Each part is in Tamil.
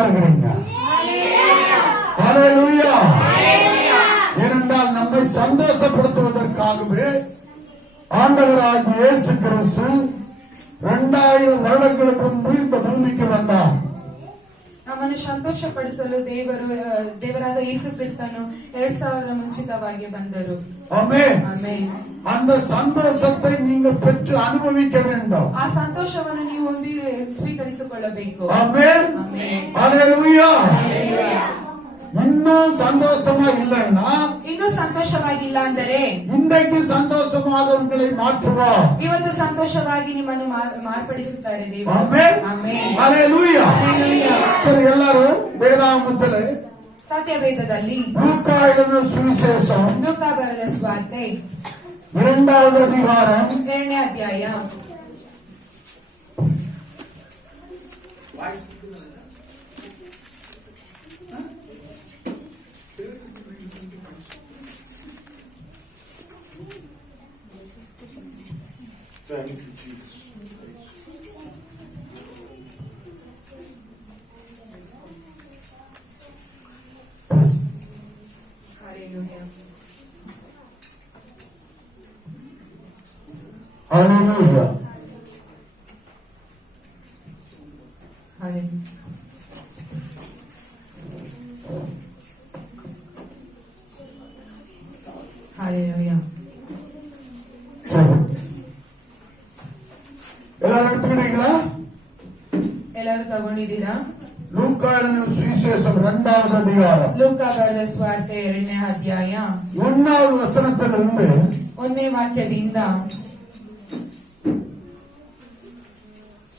சந்தோஷமா இருக்கிறீங்க? ஹல்லேலூயா. ஏனென்றால் நம்மை சந்தோஷப்படுத்துவதற்காகவே ஆண்டவராகிய இயேசு கிறிஸ்து 2000 வருடங்களுக்கு முன்பு இந்த பூமிக்கு வந்தார். ನಮ್ಮನ್ನು ಸಂತೋಷಪಡಿಸಲು ದೇವರಾದ ಯೇಸು ಕ್ರಿಸ್ತನು 2000 ಮುಂಚಿತವಾಗಿ ಬಂದರು. ஆமென். ಆಮೆನ್. அந்த சந்தோஷத்தை நீங்கள் பெற்று அனுபவிக்க வேண்டும். ಆ ಸಂತೋಷವನ್ನು ನೀವು ಹೊಂದಿ ಸ್ವೀಕರಿಸಿಕೊಳ್ಳಬೇಕು. ஆமென். ಆಮೆನ್. ஹல்லேலூயா. ಹಲ್ಲೆಲೂಯಾ. இன்னும் சந்தோஷமா இல்லைன்னா, ಇನ್ನೂ ಸಂತೋಷವಾಗಿಲ್ಲ ಅಂದರೆ இன்றைக்கு சந்தோஷமாக உங்களை மாற்றுவார். ಇವತ್ತು ಸಂತೋಷವಾಗಿ ನಿಮ್ಮನ್ನು ಮಾರ್ಪಡಿಸುತ್ತಾರೆ ದೇವರು. ஆமென். ಆಮೆನ್. ஹல்லேலூயா. ಹಲ್ಲೆಲೂಯಾ. சரி, எல்லாரும் வேதாகமத்திலே ಸತ್ಯವೇದದಲ್ಲಿ லூக்கா எழுதின சுவிசேஷம் ಲೂಕ ಬರೆದ ಸುವಾರ್ತೆ 2வது அதிகாரம் 2ನೇ ಅಧ್ಯಾಯ ஹல்லேலூயா. ஹல்லேலூயா. எல்லாரும் எடுத்துக்கிட்டீங்களா? ಎಲ್ಲರೂ ತಗೊಂಡಿದ್ದೀರಾ? லூக்கா எழுதின சுவிசேஷம் 2வது அதிகாரம் ಲೂಕ ಬರೆದ ಸುವಾರ್ತೆ 2ನೇ ಅಧ್ಯಾಯ 1வது வசனத்திலிருந்து 1ನೇ ವಾಕ್ಯದಿಂದ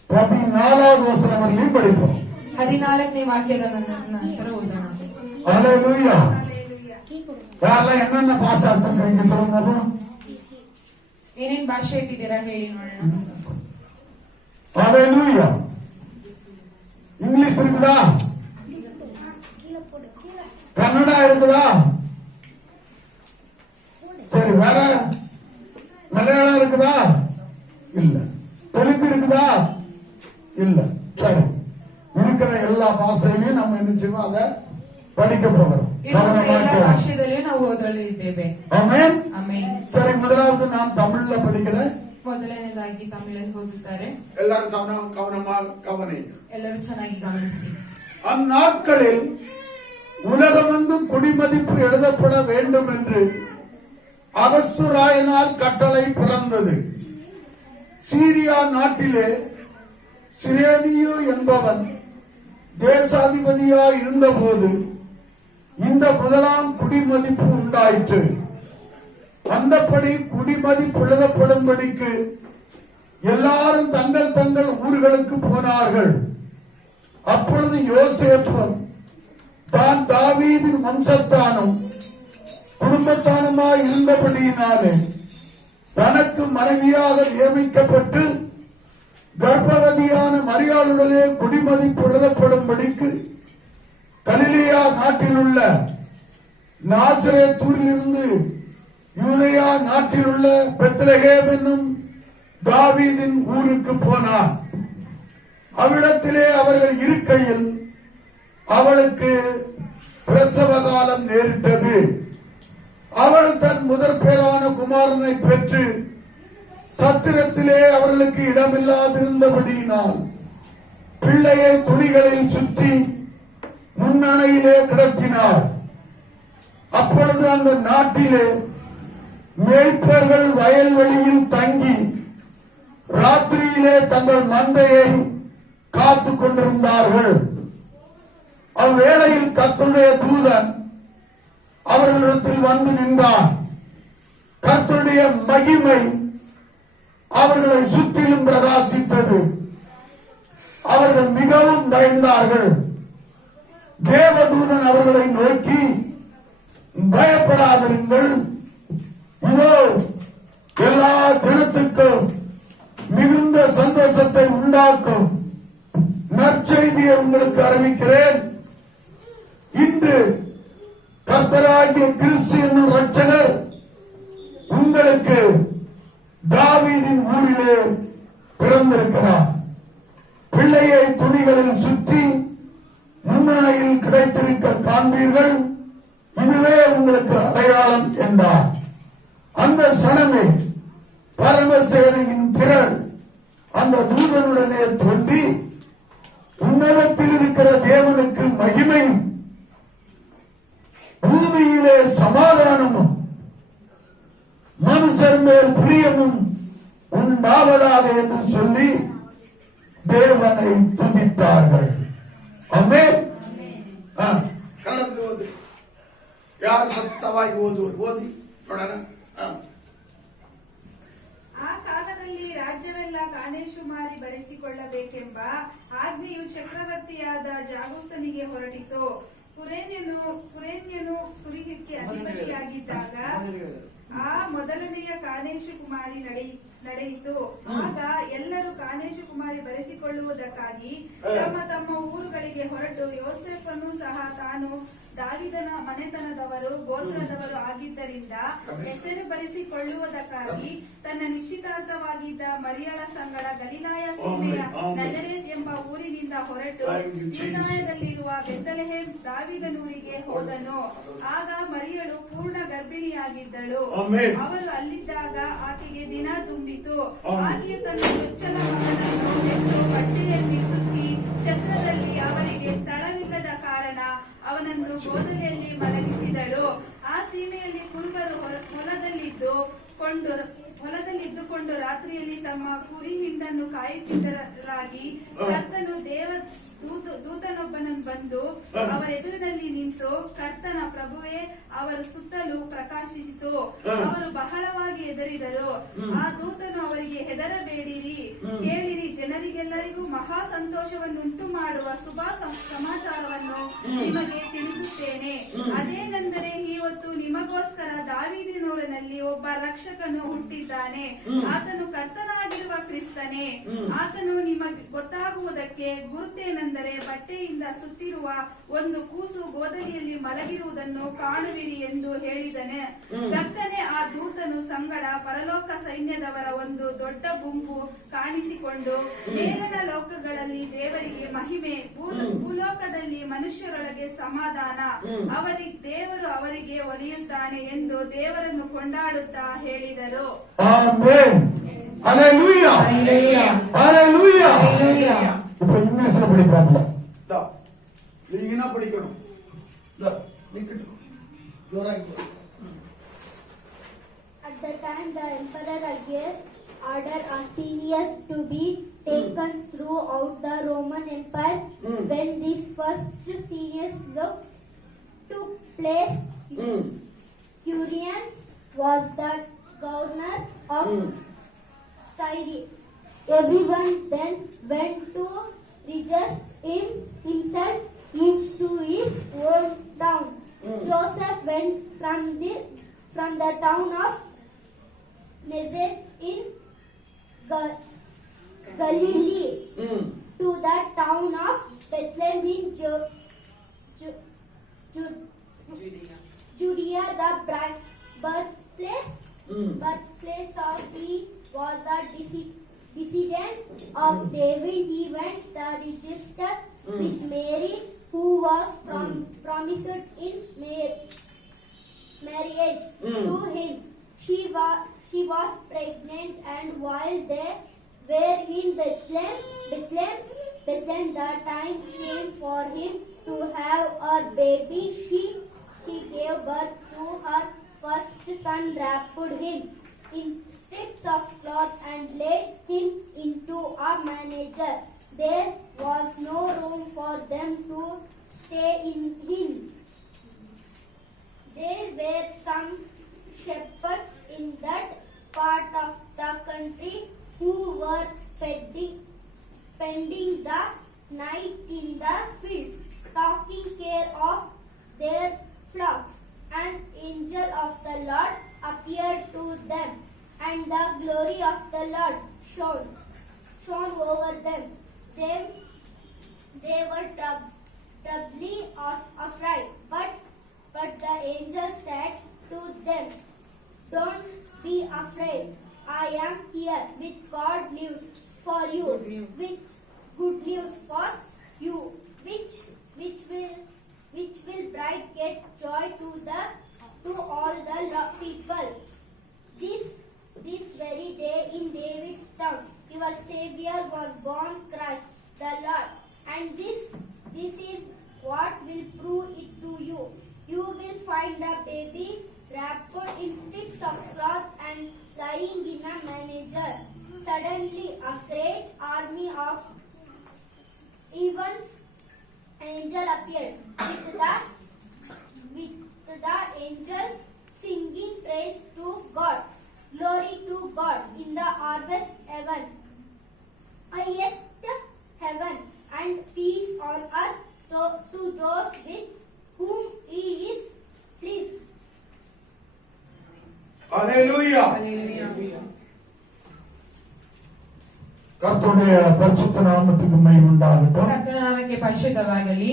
14வது வசனம் வரையும் படிப்போம். 14ನೇ ವಾಕ್ಯದ ನಂತರ ಓದೋಣ. ஹல்லேலூயா. யாரெல்லாம் என்னென்ன பாஷை அர்த்தம் சொல்லுங்க. ಏನೇನ್ ಭಾಷೆ ಇಟ್ಟಿದ್ದೀರಾ ಹೇಳಿ ನೋಡೋಣ. ஹல்லேலூயா. இங்கிலீஷ் இருக்குதா? கன்னடா இருக்குதா? சரி, வேற மலையாளம் இருக்குதா? இல்ல. தெலுங்கு இருக்குதா? இல்ல. சரி, இருக்கிற எல்லா பாஷையிலையும் நம்ம என்ன செய்வோம், அதை படிக்க போகிறோம். ಎಲ್ಲ ಭಾಷೆದಲ್ಲಿಯೂ ನಾವು ಓದಲಿದ್ದೇವೆ. ஆமென். ಆಮೆನ್. சரி, முதலாவது நான் தமிழ்ல படிக்கிறேன். ಮೊದಲನೇದಾಗಿ ತಮಿಳಲ್ಲಿ ಓದುತ್ತಾರೆ. எல்லாரும் கவனமா கவனிங்க. ಎಲ್ಲರೂ ಚೆನ್ನಾಗಿ ಗಮನಿಸಿ. அந்நாட்களில் உலகமெங்கும் குடிமதிப்பு எழுதப்பட வேண்டும் என்று அகஸ்துராயனால் கட்டளை பிறந்தது. சீரியா நாட்டிலே சிரேனியு என்பவன் தேசாதிபதியாய் இருந்தபோது இந்த முதலாம் குடிமதிப்பு உண்டாயிற்று. அந்தப்படி குடிமதிப்பு எழுதப்படும்படிக்கு எல்லாரும் தங்கள் தங்கள் ஊர்களுக்கு போனார்கள். அப்பொழுது யோசேப்பு தான் தாவீதின் வம்சத்தானும் குடும்பத்தானுமாய் இருந்தபடியினாலே தனக்கு மனைவியாக நியமிக்கப்பட்டு கர்ப்பவதியான மரியாளுடனே குடிமதிப்பு எழுதப்படும்படிக்கு கலிலேயா நாட்டில் உள்ள நாசரேத்தூரிலிருந்து யூதேயா நாட்டில் உள்ள பெத்லகேம் என்னும் தாவீதின் ஊருக்கு போனார். அவ்விடத்திலே அவர்கள் இருக்கையில் அவளுக்கு பிரசவ காலம் நேரிட்டது. அவள் தன் முதற் பேரான குமாரனை பெற்று சத்திரத்திலே அவர்களுக்கு இடமில்லாதிருந்தபடியினால் பிள்ளையை துணிகளில் சுற்றி முன்னணையிலே கிடத்தினார். அப்பொழுது அந்த நாட்டிலே மேய்ப்பர்கள் வயல்வெளியில் தங்கி ராத்திரியிலே தங்கள் மந்தையை காத்துக் கொண்டிருந்தார்கள். அவ்வேளையில் கர்த்தருடைய தூதன் அவர்களிடத்தில் வந்து நின்றார். கர்த்தருடைய மகிமை அவர்களை சுற்றிலும் பிரகாசித்தது. அவர்கள் மிகவும் பயந்தார்கள். தேவதூதன் அவர்களை நோக்கி, பயப்படாதிருங்கள், இதோ எல்லா ஜனத்துக்கும் மிகுந்த சந்தோஷத்தை உண்டாக்கும் நற்செய்தியை உங்களுக்கு அறிவிக்கிறேன். இன்று கர்த்தராகிய கிறிஸ்து என்னும் இரட்சகர் உங்களுக்கு தாவீதின் ஊரிலே பிறந்திருக்கிறார். பிள்ளையை துணிகளில் சுற்றி காண்பீர்கள், இதுவே உங்களுக்கு அடையாளம் என்றார். அந்த சனமே பரமசேனையின் திரள் அந்த தூதனுடனே தோன்றி, உன்னதத்தில் இருக்கிற தேவனுக்கு மகிமையும் பூமியிலே சமாதானமும் மனுஷர் மேல் பிரியமும் உண்டாவதாக என்று சொல்லி தேவனை துதித்தார்கள். ಆಮೆನ್. ಕನ್ನಡದಲ್ಲಿ ಓದಿ, ಯಾರು ಸತ್ತವಾಗಿ ಓದಿ ನೋಡೋಣ. ಆ ಕಾಲದಲ್ಲಿ ರಾಜ್ಯವೆಲ್ಲ ಕಾನೇಶುಮಾರಿ ಬರೆಸಿಕೊಳ್ಳಬೇಕೆಂಬ ಆಜ್ಞೆಯು ಚಕ್ರವರ್ತಿಯಾದ ಜಾಗುಸ್ತನಿಗೆ ಹೊರಟಿತು. ಕುರೇನ್ಯನು ಸುರಿಗಕ್ಕೆ ಅಧಿಪತಿಯಾಗಿದ್ದಾಗ ಆ ಮೊದಲನೆಯ ಕಾನೇಶು ಕುಮಾರಿ ನಡೆಯಿತು. ಆಗ ಎಲ್ಲರೂ ಕಾನೇಶು ಕುಮಾರಿ ಬರೆಸಿಕೊಳ್ಳುವುದಕ್ಕಾಗಿ ತಮ್ಮ ತಮ್ಮ ಊರುಗಳಿಗೆ ಹೊರಟು, ಯೋಸೆಫನು ಸಹ ತಾನು ದಾವಿದನ ಮನೆತನದವರು ಗೋತ್ರದವರು ಆಗಿದ್ದರಿಂದ ಹೆಸರು ಬರೆಸಿಕೊಳ್ಳುವುದಕ್ಕಾಗಿ ತನ್ನ ನಿಶ್ಚಿತಾರ್ಥವಾಗಿದ್ದ ಮರಿಯಳ ಸಂಗಡ ಗಲಿಲಾಯ ಸೀಮೆಯ ನಜರೇತ್ ಎಂಬ ಊರಿನಿಂದ ಹೊರಟು ಯೂದಾಯದಲ್ಲಿರುವ ಬೆತ್ತಲೆಹೇಮ್ ದಾವಿದನೂರಿಗೆ ಹೋದನು. ಆಗ ಮರಿಯಳು ಪೂರ್ಣ ಗರ್ಭಿಣಿಯಾಗಿದ್ದಳು. ಅವರು ಅಲ್ಲಿದ್ದಾಗ ಆಕೆಗೆ ದಿನ ತುಂಬಿತು. ಆಕೆಯು ತನ್ನ ಚೊಚ್ಚಲ ಮಗನನ್ನು ಹೆತ್ತು ಬಟ್ಟೆಯಲ್ಲಿ ಸುತ್ತಿ ಛತ್ರದಲ್ಲಿ ಅವರಿಗೆ ಸ್ಥಳವಿಲ್ಲದ ಕಾರಣ ಅವನನ್ನು ಗೋದಲಿಯಲ್ಲಿ ಮಲಗಿಸಿದಳು. ಆ ಸೀಮೆಯಲ್ಲಿ ಕುರುಬರು ಹೊಲದಲ್ಲಿದ್ದುಕೊಂಡು ರಾತ್ರಿಯಲ್ಲಿ ತಮ್ಮ ಕುರಿ ಹಿಂಡನ್ನು ಕಾಯುತ್ತಿದ್ದರಾಗಿ ಕರ್ತನು ದೂತನೊಬ್ಬನನ್ನು ಬಂದು ಅವರ ಎದುರಿನಲ್ಲಿ ನಿಂತು, ಕರ್ತನ ಪ್ರಭುವೇ ಅವರ ಸುತ್ತಲೂ ಪ್ರಕಾಶಿಸಿತು. ಅವರು ಬಹಳವಾಗಿ ಹೆದರಿದರು. ಆ ದೂತನು ಅವರಿಗೆ, ಹೆದರಬೇಡಿರಿ, ಕೇಳಿರಿ, ಜನರಿಗೆಲ್ಲರಿಗೂ ಮಹಾ ಸಂತೋಷವನ್ನುಂಟು ಮಾಡುವ ಶುಭ ಸಮಾಚಾರವನ್ನು ನಿಮಗೆ ತಿಳಿಸುತ್ತೇನೆ. ಅದೇನೆಂದರೆ, ಇವತ್ತು ನಿಮಗೋಸ್ಕರ ದಾವೀದಿನೂರಿನಲ್ಲಿ ಒಬ್ಬ ರಕ್ಷಕನು ಹುಟ್ಟಿದ್ದಾನೆ. ಆತನು ಕರ್ತನಾಗಿರುವ ಕ್ರಿಸ್ತನೇ. ಆತನು ನಿಮಗೆ ಗೊತ್ತಾಗುವುದಕ್ಕೆ ಗುರುತೇನೆಂದರೆ, ಬಟ್ಟೆಯಿಂದ ಸುತ್ತಿರುವ ಒಂದು ಕೂಸು ಗೋದಲಿಯಲ್ಲಿ ಮಲಗಿರುವುದನ್ನು ಕಾಣುವಿರಿ ಎಂದು ಹೇಳಿದನೆ. ತಕ್ಕನೆ ಆ ದೂತನು ಸಂಗಡ ಪರಲೋಕ ಸೈನ್ಯದವರ ಒಂದು ದೊಡ್ಡ ಗುಂಪು ಕಾಣಿಸಿಕೊಂಡು, ಮೇಲನ ಲೋಕಗಳಲ್ಲಿ ದೇವರಿಗೆ ಮಹಿಮೆ, ಭೂಲೋಕದಲ್ಲಿ ಮನುಷ್ಯರೊಳಗೆ ಸಮಾಧಾನ, ದೇವರು ಅವರಿಗೆ ಒಲಿಯುತ್ತಾನೆ ಎಂದು ದೇವರನ್ನು ಕೊಂಡಾಡುತ್ತಾ ಹೇಳಿದರು. ஆமென். ஹalleluya. ஹalleluya. இப்போ இங்கிலீஷ்ல படிப்பாங்க. நீங்க படிக்கணும். நீ கிட்டுக்கோ. ஜோராಗಿ. At the time the emperor Augustus ordered Arsenius to be taken throughout the Roman Empire. When this first serious look took place, Quirinius was the governor of Syria. Everyone then went to register himself, each to his own town. Joseph went from the town of Nazareth in Galilee to the town of Bethlehem in Judea, the birthplace of he was the descendant of David. He went to register with Mary, who was promised in marriage to him. She was pregnant, and while they were in Bethlehem, the time came for him to have a baby. She gave birth to her first son, wrapped him in strips of cloth and laid him into a manger. There was no room for them to stay in him. There were some shepherds in that part of the country who were spending the night in the fields, taking care of their flocks. An angel of the Lord appeared to them, and the glory of the Lord shone over them. They were doubly afraid, but the angel said to them, "Don't be afraid. I am here with good news for you, which will brighten will prove it to you. You will find a baby wrapped in strips of cloth and lying in a manger. Suddenly, a great army of heaven's angel appeared with the angel singing praise to God. Glory to God in the highest heaven, and peace on earth to those with whom He is pleased. Hallelujah. Hallelujah. கர்த்தருடைய பரிசுத்த நாமத்துக்கு மகிமை உண்டாகட்டும். ಕರ್ತನ ನಾಮಕ್ಕೆ ಪರಿಶುದ್ಧವಾಗಲಿ.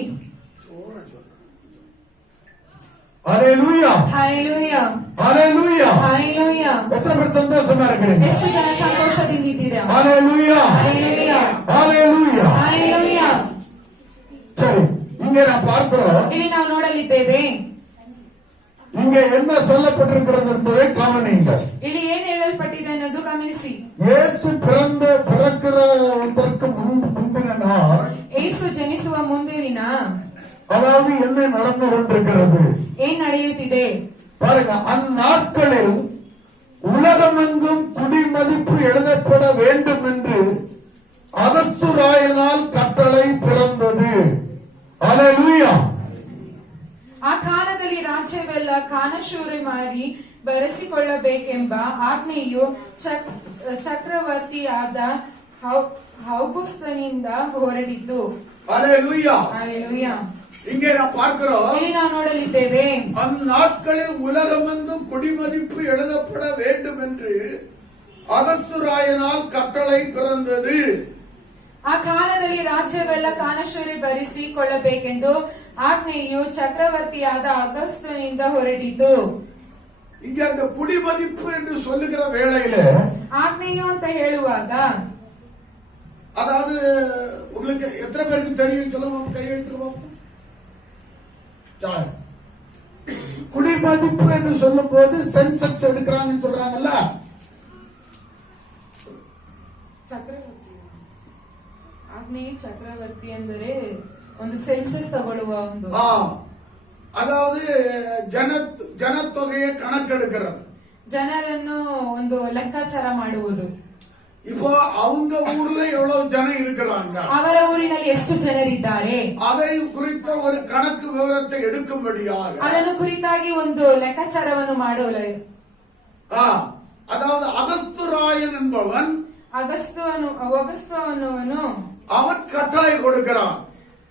ஹalleluya. Hallelujah. ஹalleluya. Hallelujah. எத்தனை பேர் சந்தோஷமா இருக்கிறீங்க? ಎಷ್ಟು ಜನ ಸಂತೋಷದಿಂದಿದ್ದೀರಾ? ஹalleluya. Hallelujah. ஹalleluya. Hallelujah. சரி, இங்கே நான் பார்க்கிறோம். ಇಲ್ಲಿ ನಾವು ನೋಡಲಿದ್ದೇವೆ. இங்க என்ன சொல்லப்பட்டிருக்கிறது என்பதை கவனியுங்கள். ಇಲ್ಲಿ ಏನು ಹೇಳಲ್ಪಟ್ಟಿದೆ ಅನ್ನೋದು ಗಮನಿಸಿ. இயேசு பிறக்கிறதற்கு முந்தின நாள், ಯೇಸು ಜನಿಸುವ ಮುಂದಿನ ದಿನ அதாவது என்ன நடந்து கொண்டிருக்கிறது ಏನ್ ನಡೆಯುತ್ತಿದೆ? பாருங்க. அந்நாட்களில் உலகமெங்கும் குடிமதிப்பு எழுதப்பட வேண்டும் என்று அகஸ்துராயனால் கட்டளை பிறந்தது. அல்லேலூயா. ಆ ಕಾಲದಲ್ಲಿ ರಾಜ್ಯವೆಲ್ಲ ಕಾನಶೂರೆ ಮಾಡಿ ಬರೆಸಿಕೊಳ್ಳಬೇಕೆಂಬ ಆಜ್ಞೆಯು ಚಕ್ರವರ್ತಿಯಾದ ಔಗುಸ್ತನಿಂದ ಹೊರಡಿತು. அல்லேலூயா. Hallelujah. இங்கே நாம் பார்க்கிறோம், ಇಲ್ಲಿ ನಾವು ನೋಡಲಿದ್ದೇವೆ. அந்நாட்களில் உலகமெங்கும் குடிமதிப்பு எழுதப்பட வேண்டும் என்று அகஸ்துராயனால் கட்டளை பிறந்தது. ಆ ಕಾಲದಲ್ಲಿ ರಾಜ್ಯವೆಲ್ಲ ಕಾನಶೂರೆ ಬರೆಸಿಕೊಳ್ಳಬೇಕೆಂದು ಆಜ್ಞೆಯು ಚಕ್ರವರ್ತಿಯಾದ ಅಗಸ್ತನಿಂದ ಹೊರಡಿತು. இங்க அந்த குடிமதிப்பு என்று சொல்லுகிற வேளையில, ಆಜ್ಞೆಯು ಅಂತ ಹೇಳುವಾಗ, அதாவது உங்களுக்கு எத்தனை பேருக்கு தெரியும் சொல்லுங்க, கை வைத்துக்கோங்க. குடிமதிப்பு என்று சொல்லும் போது சென்செக்ஸ் எடுக்கிறாங்கன்னு சொல்றாங்கல்ல. ಚಕ್ರವರ್ತಿ ಆಜ್ಞೆಯು ಚಕ್ರವರ್ತಿ ಅಂದರೆ ಒಂದು ಸೆನ್ಸಸ್ ತಗೊಳ್ಳುವ ಒಂದು, அதாவது ஜனத்தொகையை கணக்கெடுக்கிறது. ಜನರನ್ನು ಒಂದು ಲೆಕ್ಕಾಚಾರ ಮಾಡುವುದು. இப்போ அவங்க ஊர்ல எவ்வளவு ஜனம் இருக்கிறாங்க, ಅವರ ಊರಿನಲ್ಲಿ ಎಷ್ಟು ಜನರಿದ್ದಾರೆ, அதை குறித்த ஒரு கணக்கு விவரத்தை எடுக்கும்படியாக, ಅದನ್ನು ಕುರಿತಾಗಿ ಒಂದು ಲೆಕ್ಕಾಚಾರವನ್ನು ಮಾಡಲು, அதாவது அகஸ்துராயன் என்பவன் ಅಗಸ್ತವನು அவன் கட்டளை கொடுக்கிறான்,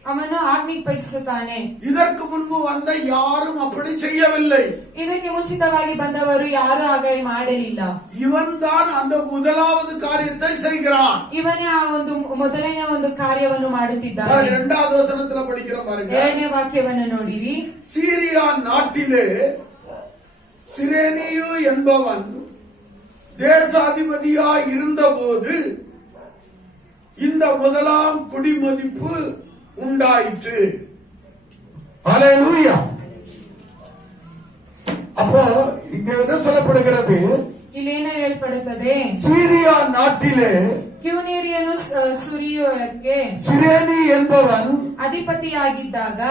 ಅವನು ಆಜ್ಞಾಪಿಸುತ್ತಾನೆ. இதற்கு முன்பு வந்த யாரும் அப்படி செய்யவில்லை. ಇದಕ್ಕೆ ಮುಂಚಿತವಾಗಿ ಬಂದವರು ಯಾರು ಆಗಲೇ ಮಾಡಲಿಲ್ಲ. இவன் தான் அந்த முதலாவது காரியத்தை செய்கிறான். ಇವನೇ ಆ ಒಂದು ಮೊದಲನೇ ಒಂದು ಕಾರ್ಯವನ್ನು ಮಾಡುತ್ತಿದ್ದಾನೆ. இரண்டாவது வசனத்துல படிக்கிற பாருங்க. ಎರಡನೇ ವಾಕ್ಯವನ್ನು ನೋಡಿರಿ. சீரியா நாட்டிலே சிரேனியு என்பவன் தேசாதிபதியாய் இருந்தபோது இந்த முதலாம் குடிமதிப்பு உண்டாயிற்று. அல்லேலூயா. அப்போ இங்க என்ன சொல்லப்படுகிறது? ಇಲ್ಲಿ ಏನು ಹೇಳಲ್ಪಡುತ್ತದೆ? சீரியா நாட்டிலே ಕ್ಯೂನೇರಿಯನು ಸುರಿಯೋಕ್ಕೆ சிரேனி என்பவன் ಅಧಿಪತಿಯಾಗಿದ್ದಾಗ,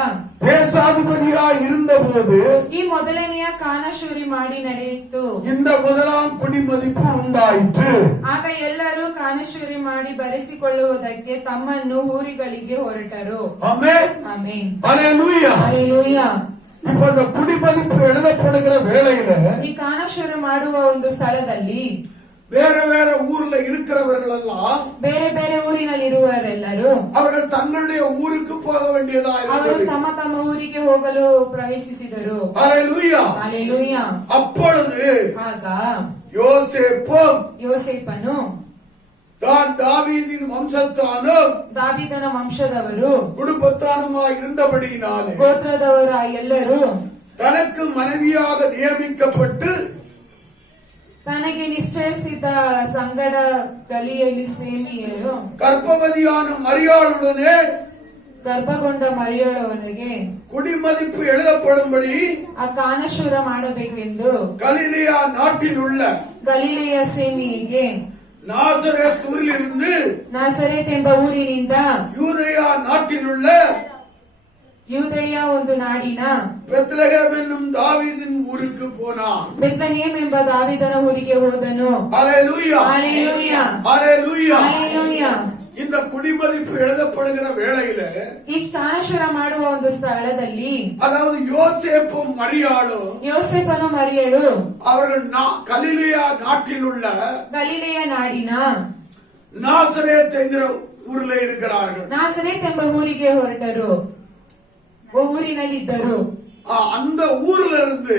தேசாதிபதியாய் இருந்தபோது ಈ ಮೊದಲನೆಯ ಕಾನಶೂರಿ ಮಾಡಿ ನಡೆಯಿತು. இந்த முதலாம் குடிமதிப்பு உண்டாயிற்று. ಆಗ ಎಲ್ಲರೂ ಕಾನಶೂರಿ ಮಾಡಿ ಬರೆಸಿಕೊಳ್ಳುವುದಕ್ಕೆ ತಮ್ಮನ್ನು ಊರುಗಳಿಗೆ ಹೊರಟರು. ஆமென். ಆಮೆನ್. அல்லேலூயா. ಹಲ್ಲೆಲೂಯಾ. இப்ப இந்த குடிமதிப்பு எழுதப்படுகிற வேளையில ಈ ಕಾನಶೂರಿ ಮಾಡುವ ಒಂದು ಸ್ಥಳದಲ್ಲಿ வேற வேற ஊர்ல இருக்கிறவர்கள் எல்லாம் ಬೇರೆ ಬೇರೆ ಊರಿನಲ್ಲಿರುವವರೆಲ್ಲರೂ அவர்கள் தங்களுடைய ஊருக்கு போக வேண்டியதா ಅವರು இருந்தது. ತಮ್ಮ ತಮ್ಮ ಊರಿಗೆ ಹೋಗಲು ಪ್ರವೇಶಿಸಿದರು. அல்லேலூயா. ಹಲ್ಲೆಲೂಯಾ. அப்பொழுது ಆಗ யோசேப்பும் ಯೋಸೇಫನು தான் தாவீதின் வம்சத்தானும் ದಾವೀದನ ವಂಶದವರು குடும்பத்தானுமாய் இருந்தபடியினாலே ಗೋತ್ರದವರ ಎಲ್ಲರೂ தனக்கு மனைவியாக நியமிக்கப்பட்டு ತನಗೆ ನಿಶ್ಚಯಿಸಿದ ಸಂಗಡ ಗಲಿಯಲ್ಲಿ ಸೇಮಿಯರು கர்ப்பவதியான மரியாளுடனே ಗರ್ಭಗೊಂಡ ಮರಿಯಳವನಿಗೆ குடிமதிப்பு எழுதப்படும்படி ಆ ಕಾನಶೂರ ಮಾಡಬೇಕೆಂದು கலிலியா நாட்டில் உள்ள ಗಲಿಲೆಯ ಸೇಮಿಗೆ நாசரேத் ஊரிலிருந்து ನಾಸರೇತ್ ಎಂಬ ಊರಿನಿಂದ யூதேயா நாட்டில் உள்ள ಯೂದೆಯ ಒಂದು ನಾಡಿನ பெத்லகேம் என்னும் தாவீதின் ஊருக்கு போனான். ಬೆತ್ಲಹೇಮ್ ಎಂಬ ದಾವಿದನ ಊರಿಗೆ ಹೋದನು. ஹalleluya, ஹalleluya, ஹalleluya. ஹalleluya. இந்த குடிமதிப்பு எழுதப்படுகிற வேளையில, ಈ ಕಾನಶುರ ಮಾಡುವ ಒಂದು ಸ್ಥಳದಲ್ಲಿ அதாவது யோசேப்பும் மரியாளும் ಯೋಸೇಫನು ಮರಿಯಳು அவர்கள் கலிலேயா நாட்டில் உள்ள ಗಲಿಲೆಯ ನಾಡಿನ நாசரேத் என்கிற ஊர்ல இருக்கிறார்கள். ನಾಸರೇತ್ ಎಂಬ ಊರಿಗೆ ಹೊರಟರು. ಊರಿನಲ್ಲಿದ್ದರು. அந்த ஊர்ல இருந்து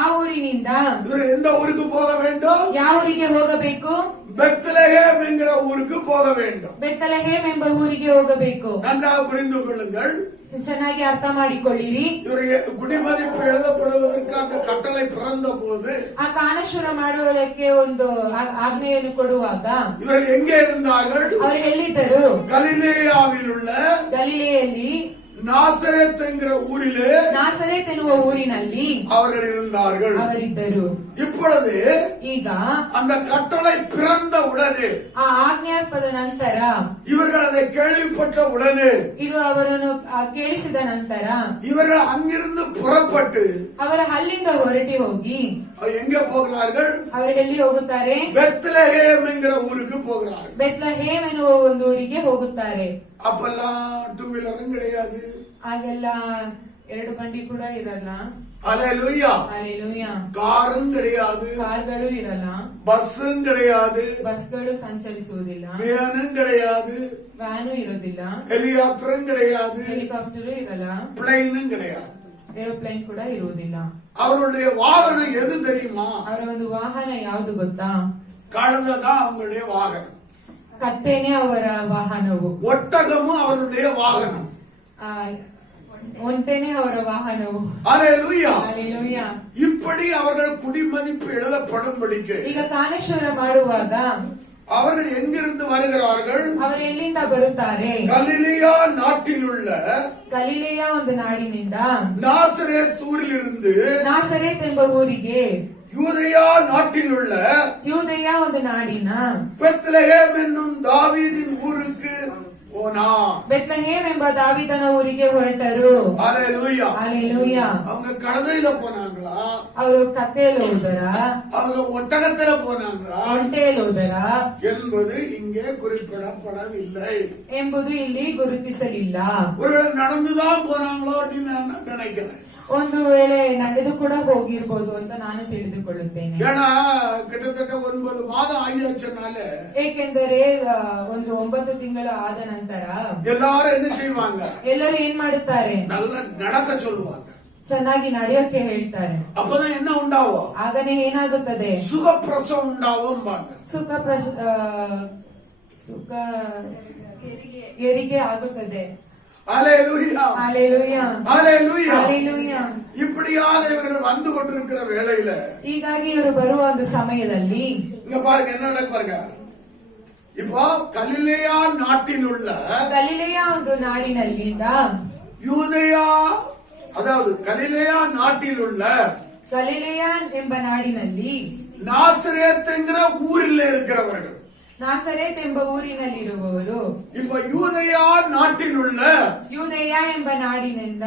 ಆ ಊರಿನಿಂದ இவர் எந்த ஊருக்கு போக வேண்டும்? ಯಾವ ಊರಿಗೆ ಹೋಗಬೇಕು? பெத்லகேம் என்கிற ஊருக்கு போக வேண்டும். ಬೆತ್ತಲಹೇಮ್ ಎಂಬ ಊರಿಗೆ ಹೋಗಬೇಕು. நன்றாக புரிந்து கொள்ளுங்கள். ಚೆನ್ನಾಗಿ ಅರ್ಥ ಮಾಡಿಕೊಳ್ಳಿರಿ. இவರಿಗೆ குடிமதிப்பு எழுதப்படுவதற்கு அந்த கட்டளை பிறந்த போது ಆ ಕಾನಶುರ ಮಾಡುವುದಕ್ಕೆ ಒಂದು ಆಜ್ಞೆಯನ್ನು ಕೊಡುವಾಗ இவர்கள் எங்கே இருந்தார்கள்? ಅವರು ಎಲ್ಲಿದ್ದರು? கலிலேயாவில் உள்ள ಗಲಿಲೆಯಲ್ಲಿ நாசரேத் என்கிற ஊரிலே ನಾಸರೇತ್ ಎನ್ನುವ ಊರಿನಲ್ಲಿ அவர்கள் இருந்தார்கள். ಅವರಿದ್ದರು. இப்பொழுது ಈಗ அந்த கட்டளை பிறந்த உடனே, ಆ ಆಜ್ಞಾರ್ಪದ ನಂತರ, இவர்கள் அதை கேள்விப்பட்ட உடனே, ಇದು ಅವರನ್ನು ಕೇಳಿಸಿದ ನಂತರ இவர்கள் அங்கிருந்து புறப்பட்டு ಅವರು ಅಲ್ಲಿಂದ ಹೊರಟಿ ಹೋಗಿ எங்கே போகிறார்கள்? ಅವರು ಎಲ್ಲಿ ಹೋಗುತ್ತಾರೆ? பெத்லகேம் என்கிற ஊருக்கு போகிறார்கள். ಬೆತ್ಲಹೇಮ್ ಎನ್ನುವ ಒಂದು ಊರಿಗೆ ಹೋಗುತ್ತಾರೆ. அப்பெல்லாம் டூ வீலரும் கிடையாது. ಆಗೆಲ್ಲ ಎರಡು ಬಂಡಿ ಕೂಡ ಇರಲ್ಲ. ஹalleluya. ಹಲ್ಲೆಲೂಯಾ. காரும் கிடையாது, ಕಾರ್ಗಳು ಇರಲ್ಲ, பஸ்ஸும் கிடையாது, ಬಸ್ಗಳು ಸಂಚರಿಸುವುದಿಲ್ಲ, வேனும் கிடையாது, ವ್ಯಾನು ಇರೋದಿಲ್ಲ, ஹெலிகாப்டரும் கிடையாது, ಹೆಲಿಕಾಪ್ಟರ್ ಇರಲ್ಲ, பிளைனும் கிடையாது. ಏರೋಪ್ಲೇನ್ ಕೂಡ ಇರುವುದಿಲ್ಲ. அவருடைய வாகனம் எது தெரியுமா? ಅವರ ಒಂದು ವಾಹನ ಯಾವುದು ಗೊತ್ತಾ? கழுதைதான் அவங்களுடைய வாகனம். ಕತ್ತೇನೆ ಅವರ ವಾಹನವು. ஒட்டகமும் அவருடைய வாகனம். ಆ, ಒಂಟೆನೆ ಅವರ ವಾಹನವು. ஹalleluya. ಹಲ್ಲೆಲೂಯಾ. இப்படி அவர்கள் குடிமதிப்பு எழுதப்படும்படிக்கு ಈಗ ಕಾನೇಶ್ವರ ಮಾಡುವಾಗ அவர்கள் எங்கிருந்து வருகிறார்கள்? ಅವರು ಎಲ್ಲಿಂದ ಬರುತ್ತಾರೆ? கலிலேயா நாட்டில் உள்ள ಗಲಿಲೆಯ ಒಂದು ನಾಡಿನಿಂದ நாசரேத் ஊரில் இருந்து ನಾಸರೇತ್ ಎಂಬ ಊರಿಗೆ, யூதேயா நாட்டில் உள்ள ಯೂದೆಯ ಒಂದು ನಾಡಿನ பெத்லகேம் என்னும் தாவீதின் ஊருக்கு போனான். ಬೆತ್ಲಹೇಮ್ ಎಂಬ ದಾವಿದನ ಊರಿಗೆ ಹೊರಟರು. ஹalleluya. ಹಲ್ಲೆಲೂಯಾ. அவங்க கழுதையில போனாங்களா? ಅವರು ಕತ್ತೆಯಲ್ಲಿ ಹೋದರ, அவங்க ஒட்டகத்துல போனாங்களா ಒಂಟೆಯಲ್ಲಿ ಹೋದರ என்பது இங்கே குறிப்பிடப்படவில்லை. ಎಂಬುದು ಇಲ್ಲಿ ಗುರುತಿಸಲಿಲ್ಲ. ஒருவேளை நடந்துதான் போனாங்களோ அப்படின்னு நான் நினைக்கிறேன். ಒಂದು ವೇಳೆ ನಡೆದು ಕೂಡ ಹೋಗಿರ್ಬೋದು ಅಂತ ನಾನು ತಿಳಿದುಕೊಳ್ಳುತ್ತೇನೆ. ஏன்னா கிட்டத்தட்ட 9 மாதம் ஆகியாச்சுனால ಏಕೆಂದರೆ ಒಂದು 9 ತಿಂಗಳು ಆದ ನಂತರ எல்லாரும் என்ன செய்வாங்க? ಎಲ್ಲರೂ ಏನ್ ಮಾಡುತ್ತಾರೆ? நல்ல நடக்க சொல்லுவாங்க. ಚೆನ್ನಾಗಿ ನಡೆಯೋಕೆ ಹೇಳ್ತಾರೆ. அப்பதான் என்ன உண்டாவும்? ಆಗನೇ ಏನಾಗುತ್ತದೆ? சுகப்பிரசவம் உண்டாவும். ಸುಖ ಹೆರಿಗೆ ಆಗುತ್ತದೆ. ஹalleluya. ಹಲ್ಲೆಲೂಯಾ. ஹalleluya. ಹಲ್ಲೆಲೂಯಾ. இப்படியாக இவர்கள் வந்து கொண்டிருக்கிற வேளையில ಹೀಗಾಗಿ ಇವರು ಬರುವ ಒಂದು ಸಮಯದಲ್ಲಿ இங்க பாருங்க என்ன நடக்கு பாருங்க. இப்போ கலிலேயா நாட்டில் உள்ள ಗಲಿಲೆಯ ಒಂದು ನಾಡಿನಲ್ಲಿಂದ யூதேயா, அதாவது கலிலேயா நாட்டில் உள்ள ಗಲಿಲೆಯ ಎಂಬ ನಾಡಿನಲ್ಲಿ நாசரேத் என்கிற ஊரில் இருக்கிறவர்கள், ನಾಸರೇತ್ ಎಂಬ ಊರಿನಲ್ಲಿರುವವರು, இப்ப யூதேயா நாட்டில் உள்ள ಯೂದೆಯ ಎಂಬ ನಾಡಿನಿಂದ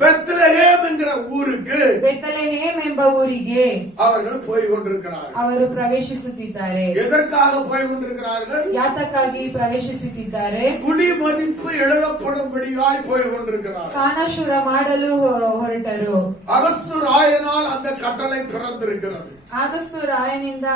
பெத்லகேம் என்கிற ஊருக்கு ಬೆತ್ತಲೆಹೇಮ್ ಎಂಬ ಊರಿಗೆ அவர்கள் போய் கொண்டிருக்கிறார்கள். ಅವರು ಪ್ರವೇಶಿಸುತ್ತಿದ್ದಾರೆ. எதற்காக போய் கொண்டிருக்கிறார்கள்? ಯಾತಕ್ಕಾಗಿ ಪ್ರವೇಶಿಸುತ್ತಿದ್ದಾರೆ? குடிமதிப்பு எழுதப்படும்படியாய் போய் கொண்டிருக்கிறார்கள். ಕಾನಶುರ ಮಾಡಲು ಹೊರಟರು. அகஸ்து ராயனால் அந்த கட்டளை பிறந்திருக்கிறது. ಆಗಸ್ತು ರಾಯನಿಂದ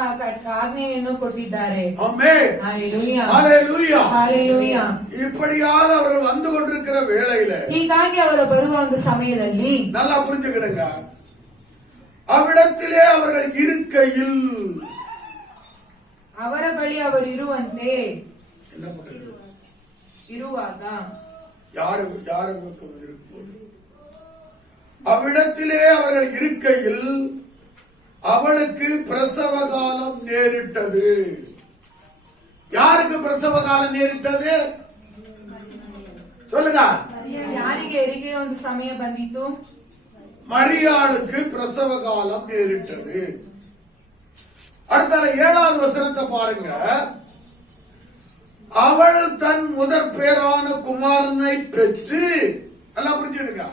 ಆಜ್ಞೆಯನ್ನು ಕೊಟ್ಟಿದ್ದಾರೆ. ஆமென். ಹಲ್ಲೆಲೂಯಾ. ஹalleluya. ಹಲ್ಲೆಲೂಯಾ. இப்படியாக அவர்கள் வந்து கொண்டிருக்கிற வேளையில ಹೀಗಾಗಿ ಅವರು ಬರುವ ಒಂದು ಸಮಯದಲ್ಲಿ நல்லா புரிஞ்சுக்கிடுங்க. அவ்விடத்திலே அவர்கள் இருக்கையில் ಅವರ ಬಳಿ ಅವರು ಇರುವಂತೆ என்ன பண்றது? ಇರುವಾಗ யாருக்கு இருக்கும்போது அவ்விடத்திலே அவர்கள் இருக்கையில் அவளுக்கு பிரசவ காலம் நேரிட்டது. யாருக்கு பிரசவ காலம் நேரிட்டது? சொல்லுங்க. ಯಾರಿಗೆ ಹೆರಿಗೆ ಒಂದು ಸಮಯ ಬಂದಿತ್ತು? மரியாளுக்கு பிரசவ காலம் நேரிட்டது. அடுத்த 7வது வசனத்தை பாருங்க. அவள் தன் முதற் பேரான குமாரனை பெற்று, எல்லாம் புரிஞ்சுடுங்க,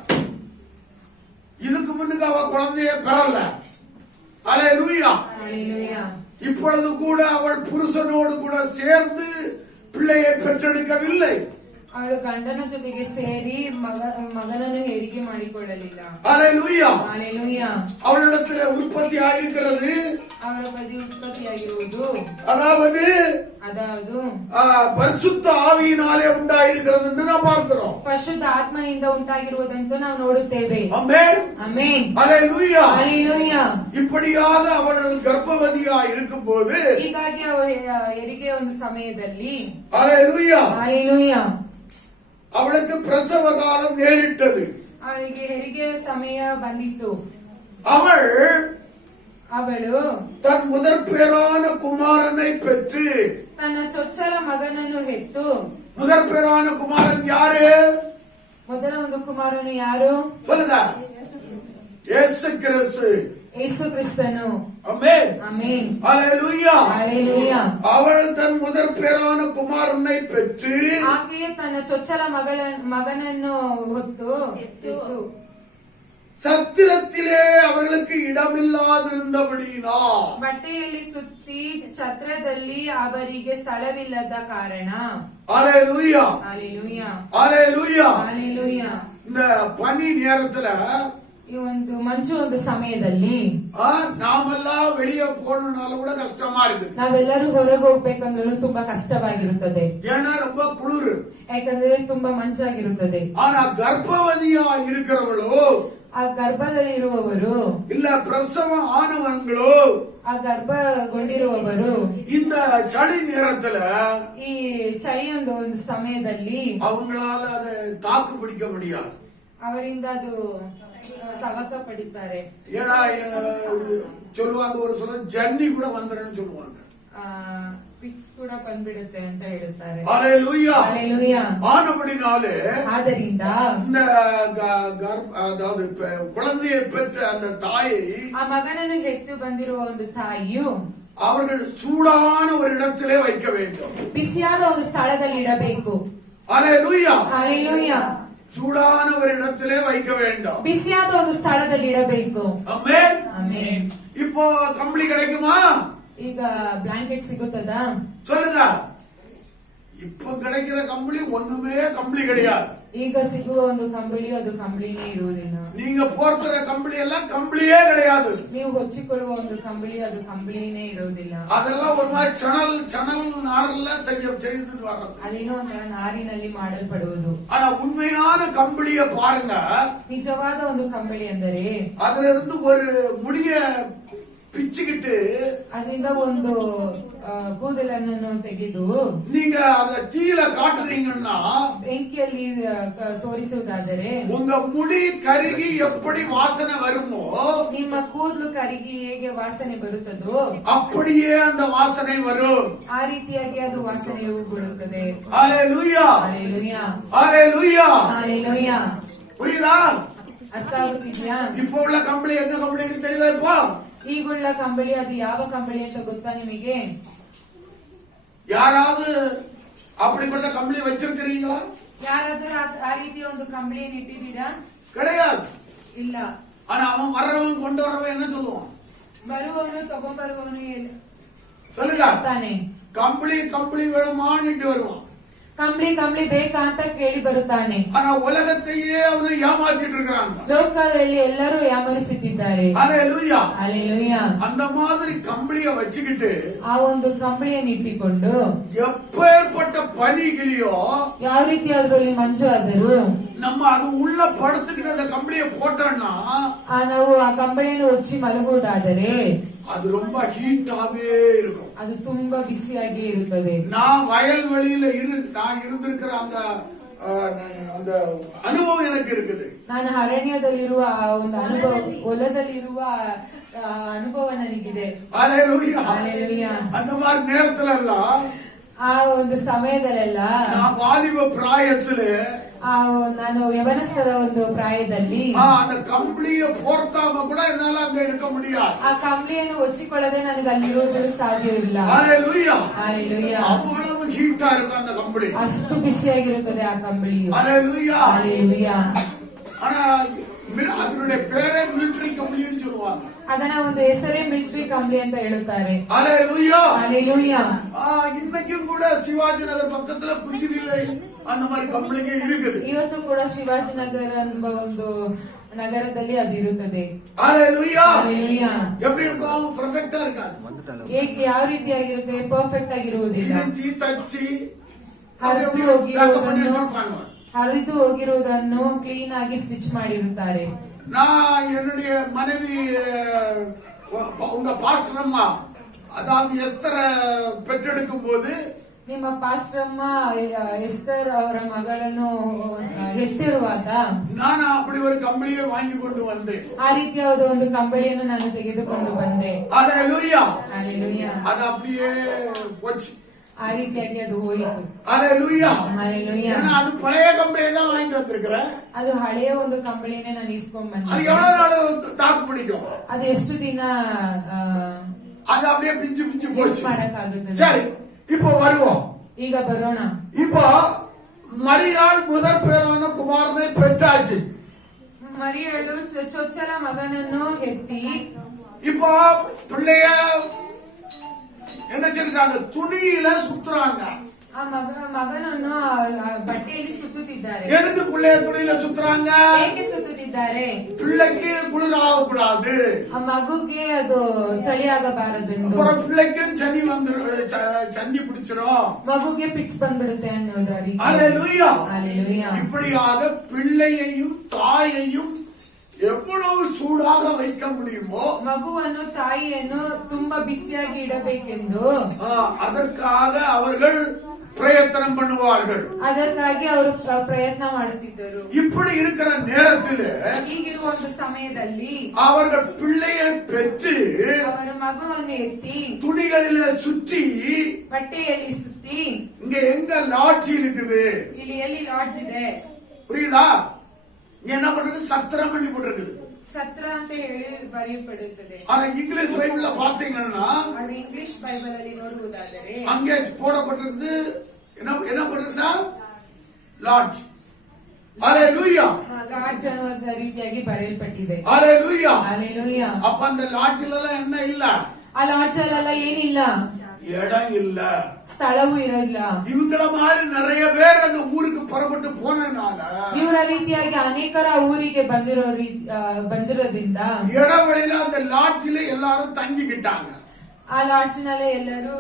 பெறல. அல்லேலூயா. ஹalleluya. இப்பொழுது கூட அவள் புருஷனோடு கூட சேர்ந்து பிள்ளையை பெற்றெடுக்கவில்லை. ಅವಳು ಗಂಡನ ಜೊತೆಗೆ ಸೇರಿ ಮಗನನ್ನು ಹೆರಿಗೆ ಮಾಡಿಕೊಳ್ಳಲಿಲ್ಲ. அல்லேலூயா. ஹalleluya. அவளிடத்தில் உற்பத்தி ஆகியிருக்கிறது. ಅವರ ಬದಿ ಉತ್ಪತ್ತಿಯಾಗಿರುವುದು அதாவது பரிசுத்த ஆவியினாலே உண்டாயிருக்கிறது என்று நாம் பார்க்கிறோம். ಪರಿಶುದ್ಧ ಆತ್ಮನಿಂದ ಉಂಟಾಗಿರುವುದಂತೂ ನಾವು ನೋಡುತ್ತೇವೆ. ஆமென். ಆಮೆನ್. அல்லேலூயா. ஹalleluya. இப்படியாக அவள் கர்ப்பவதியாய் இருக்கும்போது ಹೀಗಾಗಿ ಅವಳ ಹೆರಿಗೆ ಒಂದು ಸಮಯದಲ್ಲಿ அல்லேலூயா ஹalleluya அவளுக்கு பிரசவ காலம் நேரிட்டது. ಅವಳಿಗೆ ಹೆರಿಗೆ ಸಮಯ ಬಂದಿತ್ತು. ಅವಳು தன் முதற் பேரான குமாரனை பெற்று ತನ್ನ ಚೊಚ್ಚಲ ಮಗನನ್ನು ಹೆತ್ತು. முதற் பேரான குமாரன் யாரு? ಮೊದಲ ಒಂದು ಕುಮಾರನು ಯಾರು? சொல்லுங்க. இயேசு கிறிஸ்து. ಯೇಸು ಕ್ರಿಸ್ತನು. ஆமென். ಆಮೆನ್. அல்லேலூயா. ஹalleluya. அவள் தன் முதற் பேரான குமாரனை பெற்று ಆಕೆಯು ತನ್ನ ಚೊಚ್ಚಲ ಮಗನನ್ನು ಹೊತ್ತು சத்திரத்திலே அவர்களுக்கு இடமில்லாதிருந்தபடியினா ಬಟ್ಟೆಯಲ್ಲಿ ಸುತ್ತಿ ಛತ್ರದಲ್ಲಿ ಅವರಿಗೆ ಸ್ಥಳವಿಲ್ಲದ ಕಾರಣ. அல்லேலூயா. ஹalleluya. அல்லேலூயா. ஹalleluya. இந்த பனி நேரத்துல ಈ ಒಂದು ಮಂಜು ಒಂದು ಸಮಯದಲ್ಲಿ நாமெல்லாம் வெளியே போகணும்னாலும் கூட கஷ்டமா இருக்கு. ನಾವೆಲ್ಲರೂ ಹೊರಗೆ ಹೋಗ್ಬೇಕಂದ್ರೂ ತುಂಬಾ ಕಷ್ಟವಾಗಿರುತ್ತದೆ. ஏன்னா ரொம்ப குளிர். ಯಾಕಂದ್ರೆ ತುಂಬಾ ಮಂಜಾಗಿರುತ್ತದೆ. ஆனா கர்ப்பவதியா இருக்கிறவளோ ಆ ಗರ್ಭದಲ್ಲಿರುವವರು இல்ல பிரசவம் ஆனவங்களோ ಆ ಗರ್ಭಗೊಂಡಿರುವವರು இந்த சளி நேரத்துல ಈ ಚಳಿಯೊಂದು ಒಂದು ಸಮಯದಲ್ಲಿ அவங்களால அதை தாக்கு பிடிக்க முடியாது. ಅವರಿಂದ ಅದು ತವಕ ಪಡಿತಾರೆ. ஏன்னா சொல்லுவாங்க, ஒரு சில ஜன்னி கூட வந்துடும் சொல்லுவாங்க. ಪಿಕ್ಸ್ ಕೂಡ ಬಂದ್ಬಿಡುತ್ತೆ ಅಂತ ಹೇಳುತ್ತಾರೆ. அல்லேலூயா. ஹalleluya. ஆனபடினாலே ಆದ್ದರಿಂದ இந்த அதாவது குழந்தையை பெற்ற அந்த தாயை ಆ ಮಗನನ್ನು ಹೆತ್ತು ಬಂದಿರುವ ಒಂದು ತಾಯಿಯು அவர்கள் சூடான ஒரு இடத்திலே வைக்க வேண்டும். ಬಿಸಿಯಾದ ಒಂದು ಸ್ಥಳದಲ್ಲಿ ಇಡಬೇಕು. அல்லேலூயா. ஹalleluya. சூடான ஒரு இடத்திலே வைக்க வேண்டும். ಬಿಸಿಯಾದ ಒಂದು ಸ್ಥಳದಲ್ಲಿ ಇಡಬೇಕು. ஆமென். ಆಮೆನ್. இப்போ கம்பளி கிடைக்குமா? ಈಗ ಬ್ಲಾಂಕೆಟ್ ಸಿಗುತ್ತದಾ? சொல்லுங்க. இப்ப கிடைக்கிற கம்பளி ஒண்ணுமே கம்பளி கிடையாது. ಈಗ ಸಿಗುವ ಒಂದು ಕಂಬಳಿ ಅದು ಕಂಬಳಿನೇ ಇರುವುದಿಲ್ಲ. நீங்க போர்த்துற கம்பளி எல்லாம் கம்பளியே கிடையாது. ನೀವು ಹೊಚ್ಚಿಕೊಳ್ಳುವ ಒಂದು ಕಂಬಳಿ ಅದು ಕಂಬಳಿನೇ ಇರುವುದಿಲ್ಲ. அதெல்லாம் ஒரு மாதிரி சணல் நார்ல செய்துட்டு வர்றது. ಅದೇನೋ ಒಂಥರ ನಾರಿನಲ್ಲಿ ಮಾಡಲ್ಪಡುವುದು. ஆனா உண்மையான கம்பளிய பாருங்க. ನಿಜವಾದ ಒಂದು ಕಂಬಳಿ ಅಂದರೆ அதுல இருந்து ஒரு முடிய பிச்சுக்கிட்டு ಅದರಿಂದ ಒಂದು ಕೂದಲನ್ನು ತೆಗೆದು நீங்க அத தீல காட்டுறீங்கன்னா ಬೆಂಕಿಯಲ್ಲಿ ತೋರಿಸುವುದಾದರೆ உங்க முடி கருகி எப்படி வாசனை வருமோ ನಿಮ್ಮ ಕೂದಲು ಕರಗಿ ಹೇಗೆ ವಾಸನೆ ಬರುತ್ತದೋ அப்படியே அந்த வாசனை வரும். ಆ ರೀತಿಯಾಗಿ ಅದು ವಾಸನೆಯು ಬರುತ್ತದೆ. அல்லேலூயா. ஹalleluya. அல்லேலூயா. ஹalleluya. புரியுதா? ಅರ್ಥ ಆಗುತ್ತಿದ್ಯಾ? இப்போ உள்ள கம்பளி என்ன கம்பளின்னு தெரியல. இப்போ ಈಗುಳ್ಳ ಕಂಬಳಿ ಅದು ಯಾವ ಕಂಬಳಿ ಅಂತ ಗೊತ್ತಾ ನಿಮಗೆ? யாராவது அப்படிப்பட்ட கம்பளி வச்சிருக்கிறீங்களா? ಯಾರಾದ್ರೂ ಆ ರೀತಿಯ ಒಂದು ಕಂಬಳಿಯನ್ನು ಇಟ್ಟಿದ್ದೀರಾ? கிடையாது. ಇಲ್ಲ. ஆனா அவன் வர்றவன் கொண்டு வர்றவன் என்ன சொல்லுவான்? ಬರುವವನು ತಗೊಂಡ್ಬರುವವನು சொல்லுங்க. ತಾನೆ கம்பளி வேணுமான்னுட்டு வருவான். ಕಂಬಳಿ ಬೇಕಾ ಅಂತ ಕೇಳಿ ಬರುತ್ತಾನೆ. ஆனா உலகத்தையே அவனை ஏமாத்திட்டு இருக்கிறாங்க. ಲೋಕದಲ್ಲಿ ಎಲ್ಲರೂ ಯಾಮರಿಸುತ್ತಿದ್ದಾರೆ. அல்லேலூயா. ஹalleluya. அந்த மாதிரி கம்பளிய வச்சுக்கிட்டு ಆ ಒಂದು ಕಂಬಳಿಯನ್ನು ಇಟ್ಟಿಕೊಂಡು எப்பேற்பட்ட பனிகிலியோ ಯಾವ ರೀತಿ ಅದರಲ್ಲಿ ಮಂಜು ಆದರೂ நம்ம அது உள்ள படுத்துக்கிட்டு அந்த கம்பளிய போட்டோம்னா ನಾವು ಆ ಕಂಬಳಿಯನ್ನು ಹೊಚ್ಚಿ ಮಲಗುವುದಾದರೆ அது ரொம்ப ஹீட்டாவே இருக்கும். ಅದು ತುಂಬಾ ಬಿಸಿಯಾಗಿ ಇರುತ್ತದೆ. நான் வயல்வெளியில நான் இருந்திருக்கிற அந்த அந்த அனுபவம் எனக்கு இருக்குது. ನಾನು ಅರಣ್ಯದಲ್ಲಿರುವ ಒಂದು ಅನುಭವ, ಹೊಲದಲ್ಲಿರುವ ಅನುಭವ ನನಗಿದೆ. அல்லேலூயா. ஹalleluya. அந்த மாதிரி நேரத்துல எல்லாம் ಆ ಒಂದು ಸಮಯದಲ್ಲೆಲ್ಲ நான் வாலிப பிராயத்துல ನಾನು ಯವನಸ್ಥರ ಒಂದು ಪ್ರಾಯದಲ್ಲಿ அந்த கம்பளிய போர்த்தாம கூட என்னால அங்க இருக்க முடியாது. ಆ ಕಂಬಳಿಯನ್ನು ಹೊಚ್ಚಿಕೊಳ್ಳದೆ ನನಗೆ ಅಲ್ಲಿರುವುದು ಸಾಧ್ಯವಿಲ್ಲ. அல்லேலூயா. ஹalleluya. அவ்வளவு ஹீட்டா இருக்கும் அந்த கம்பளி. ಅಷ್ಟು ಬಿಸಿಯಾಗಿರುತ್ತದೆ ಆ ಕಂಬಳಿಯು. அல்லேலூயா. ஹalleluya. ஆனா அதனுடைய பேரே மிலிட்டரி கம்பெனின்னு சொல்லுவாங்க. ಅದನ್ನ ಒಂದು ಹೆಸರೇ ಮಿಲಿಟರಿ ಕಂಬಳಿ ಅಂತ ಹೇಳುತ್ತಾರೆ. ஹல்லேலூயா. ஹalleluya. இன்னைக்கும் கூட சிவாஜி நகர் பக்கத்துல குச்சிவில்லை அந்த மாதிரி கம்பெனிங்க இருக்குது. ಇವತ್ತು ಕೂಡ ಶಿವಾಜಿನಗರ ಎಂಬ ಒಂದು ನಗರದಲ್ಲಿ ಅದು ಇರುತ್ತದೆ. ஹல்லேலூயா. ஹalleluya. எப்படி இருக்கும்? ಪರ್ಫೆಕ್ಟா இருக்காது. ಹೇಗೆ ಯಾವ ರೀತಿಯಾಗಿರುತ್ತೆ? ಪರ್ಫೆಕ್ಟ್ ಆಗಿರುವುದಿಲ್ಲ. ಇಳಿಸಿ ತಚ್ಚಿ ಹರಿದು ಹೋಗಿರುವುದನ್ನು ಕ್ಲೀನ್ ಆಗಿ ಸ್ಟಿಚ್ ಮಾಡಿರುತ್ತಾರೆ. நான் என்னுடைய மனைவி உங்க பாஸ்டர் அம்மா அதாவது எஸ்தரை பெற்றெடுக்கும் போது ನಿಮ್ಮ ಪಾಸ್ಟರಮ್ಮ ಎಸ್ತರ್ ಅವರ ಮಗಳನ್ನು ಹೆತ್ತಿರುವಾಗ ನಾನು அப்படி ஒரு கம்பளியை வாங்கி கொண்டு வந்தேன். ಆ ರೀತಿಯಾದ ಒಂದು ಕಂಬಳಿಯನ್ನು ನಾನು ತೆಗೆದುಕೊಂಡು ಬಂದೆ. ஹல்லேலூயா. ஹalleluya. அது அப்படியே போச்சு. ಆ ರೀತಿಯಾಗಿ ಅದು ಹೋಯಿತು. ஹல்லேலூயா. ஹalleluya. ஏன்னா அது பழைய கம்பளியை தான் வாங்கிட்டு வந்திருக்கிறேன். ಅದು ಹಳೆಯ ಒಂದು ಕಂಬಳಿನೇ ನಾನು ಇಸ್ಕೊಂಡ್ அது ಬಂದೆ. எவ்வளவு நாள் தாக்கு பிடிக்கும்? ಅದು ಎಷ್ಟು ದಿನ அது அப்படியே பிஞ்சு பிஞ்சு ಯೂಸ್ போச்சு. ಮಾಡಕ್ಕಾಗುತ್ತದೆ? சரி, இப்போ வருவோம். ಈಗ ಬರೋಣ. இப்போ மரியாள் முதற் பேரான குமாரனை பெற்றாச்சு. ಮರಿಯಳು ಚೊಚ್ಚಲ ಮಗನನ್ನು ಹೆತ್ತಿ இப்போ பிள்ளைய என்ன செய்றாங்க? துணியில சுத்துறாங்க. ಆ ಮಗನನ್ನು ಬಟ್ಟೆಯಲ್ಲಿ ಸುತ್ತುತ್ತಿದ್ದಾರೆ. எதுக்கு பிள்ளைய துணியில சுத்துறாங்க? ಏಕೆ ಸುತ್ತುತ್ತಿದ್ದಾರೆ? பிள்ளைக்கு குளிராக கூடாது. ಆ ಮಗುಗೆ ಅದು ಚಳಿ ಆಗಬಾರದೆಂದು. அப்புறம் பிள்ளைக்கும் சனி சனி பிடிச்சிரும். ಮಗುಗೆ ಪಿಟ್ಸ್ ಬಂದ್ಬಿಡುತ್ತೆ ಅನ್ನೋದು ರೀತಿ. ஹல்லேலூயா. ஹalleluya. இப்படியாக பிள்ளையையும் தாயையும் எவ்வளவு சூடாக வைக்க முடியுமோ ಮಗುವನ್ನು ತಾಯಿಯನ್ನು ತುಂಬಾ ಬಿಸಿಯಾಗಿ ಇಡಬೇಕೆಂದು அதற்காக அவர்கள் பிரயத்தனம் பண்ணுவார்கள். ಅದಕ್ಕಾಗಿ ಅವರು ಪ್ರಯತ್ನ ಮಾಡುತ್ತಿದ್ದರು. இப்படி இருக்கிற நேரத்தில் ಹೀಗಿರುವ ಒಂದು ಸಮಯದಲ್ಲಿ அவர்கள் பிள்ளையை பெற்று ಅವರ ಮಗುವನ್ನು ಎತ್ತಿ துணிகளில சுற்றி ಬಟ್ಟೆಯಲ್ಲಿ ಸುತ್ತಿ இங்க எங்க லாட்ஜ் இருக்குது? ಇಲ್ಲಿ ಎಲ್ಲಿ ಲಾಡ್ಜ್ ಇದೆ புரியுதா? இங்க என்ன பண்றது? சத்திரம் பண்ணி போட்டிருக்குது. ಛತ್ರ ಅಂತ ಹೇಳಿ ಬರೆಯಲ್ಪಡುತ್ತದೆ. ஆனா இங்கிலீஷ் பைபிள்ல பாத்தீங்கன்னா ಅದು ಇಂಗ್ಲಿಷ್ ಬೈಬಲ್ ಅಲ್ಲಿ ನೋಡುವುದಾದರೆ அங்கே போடப்பட்டிருக்கு என்ன பண்றதுன்னா லாட்ஜ். ஹalleluya. ಲಾಡ್ಜ್ ಅನ್ನುವ ರೀತಿಯಾಗಿ ಬರೆಯಲ್ಪಟ್ಟಿದೆ. ஹalleluya. ஹalleluya. அப்ப அந்த லாட்ஜ்ல எல்லாம் என்ன இல்ல? ಆ ಲಾಡ್ಜ್ ಅಲ್ಲೆಲ್ಲ ಏನಿಲ್ಲ, இடம் இல்ல. ಸ್ಥಳವೂ ಇರಲ್ಲ. இவங்கள மாதிரி நிறைய பேர் அந்த ஊருக்கு புறப்பட்டு போனதுனால ಇವರ ರೀತಿಯಾಗಿ ಅನೇಕರ ಊರಿಗೆ ಬಂದಿರೋದ್ರಿಂದ இடவழியில அந்த லாட்ஜில எல்லாரும் தங்கிக்கிட்டாங்க. ಆ ಲಾಡ್ಜಿನಲ್ಲೇ ಎಲ್ಲರೂ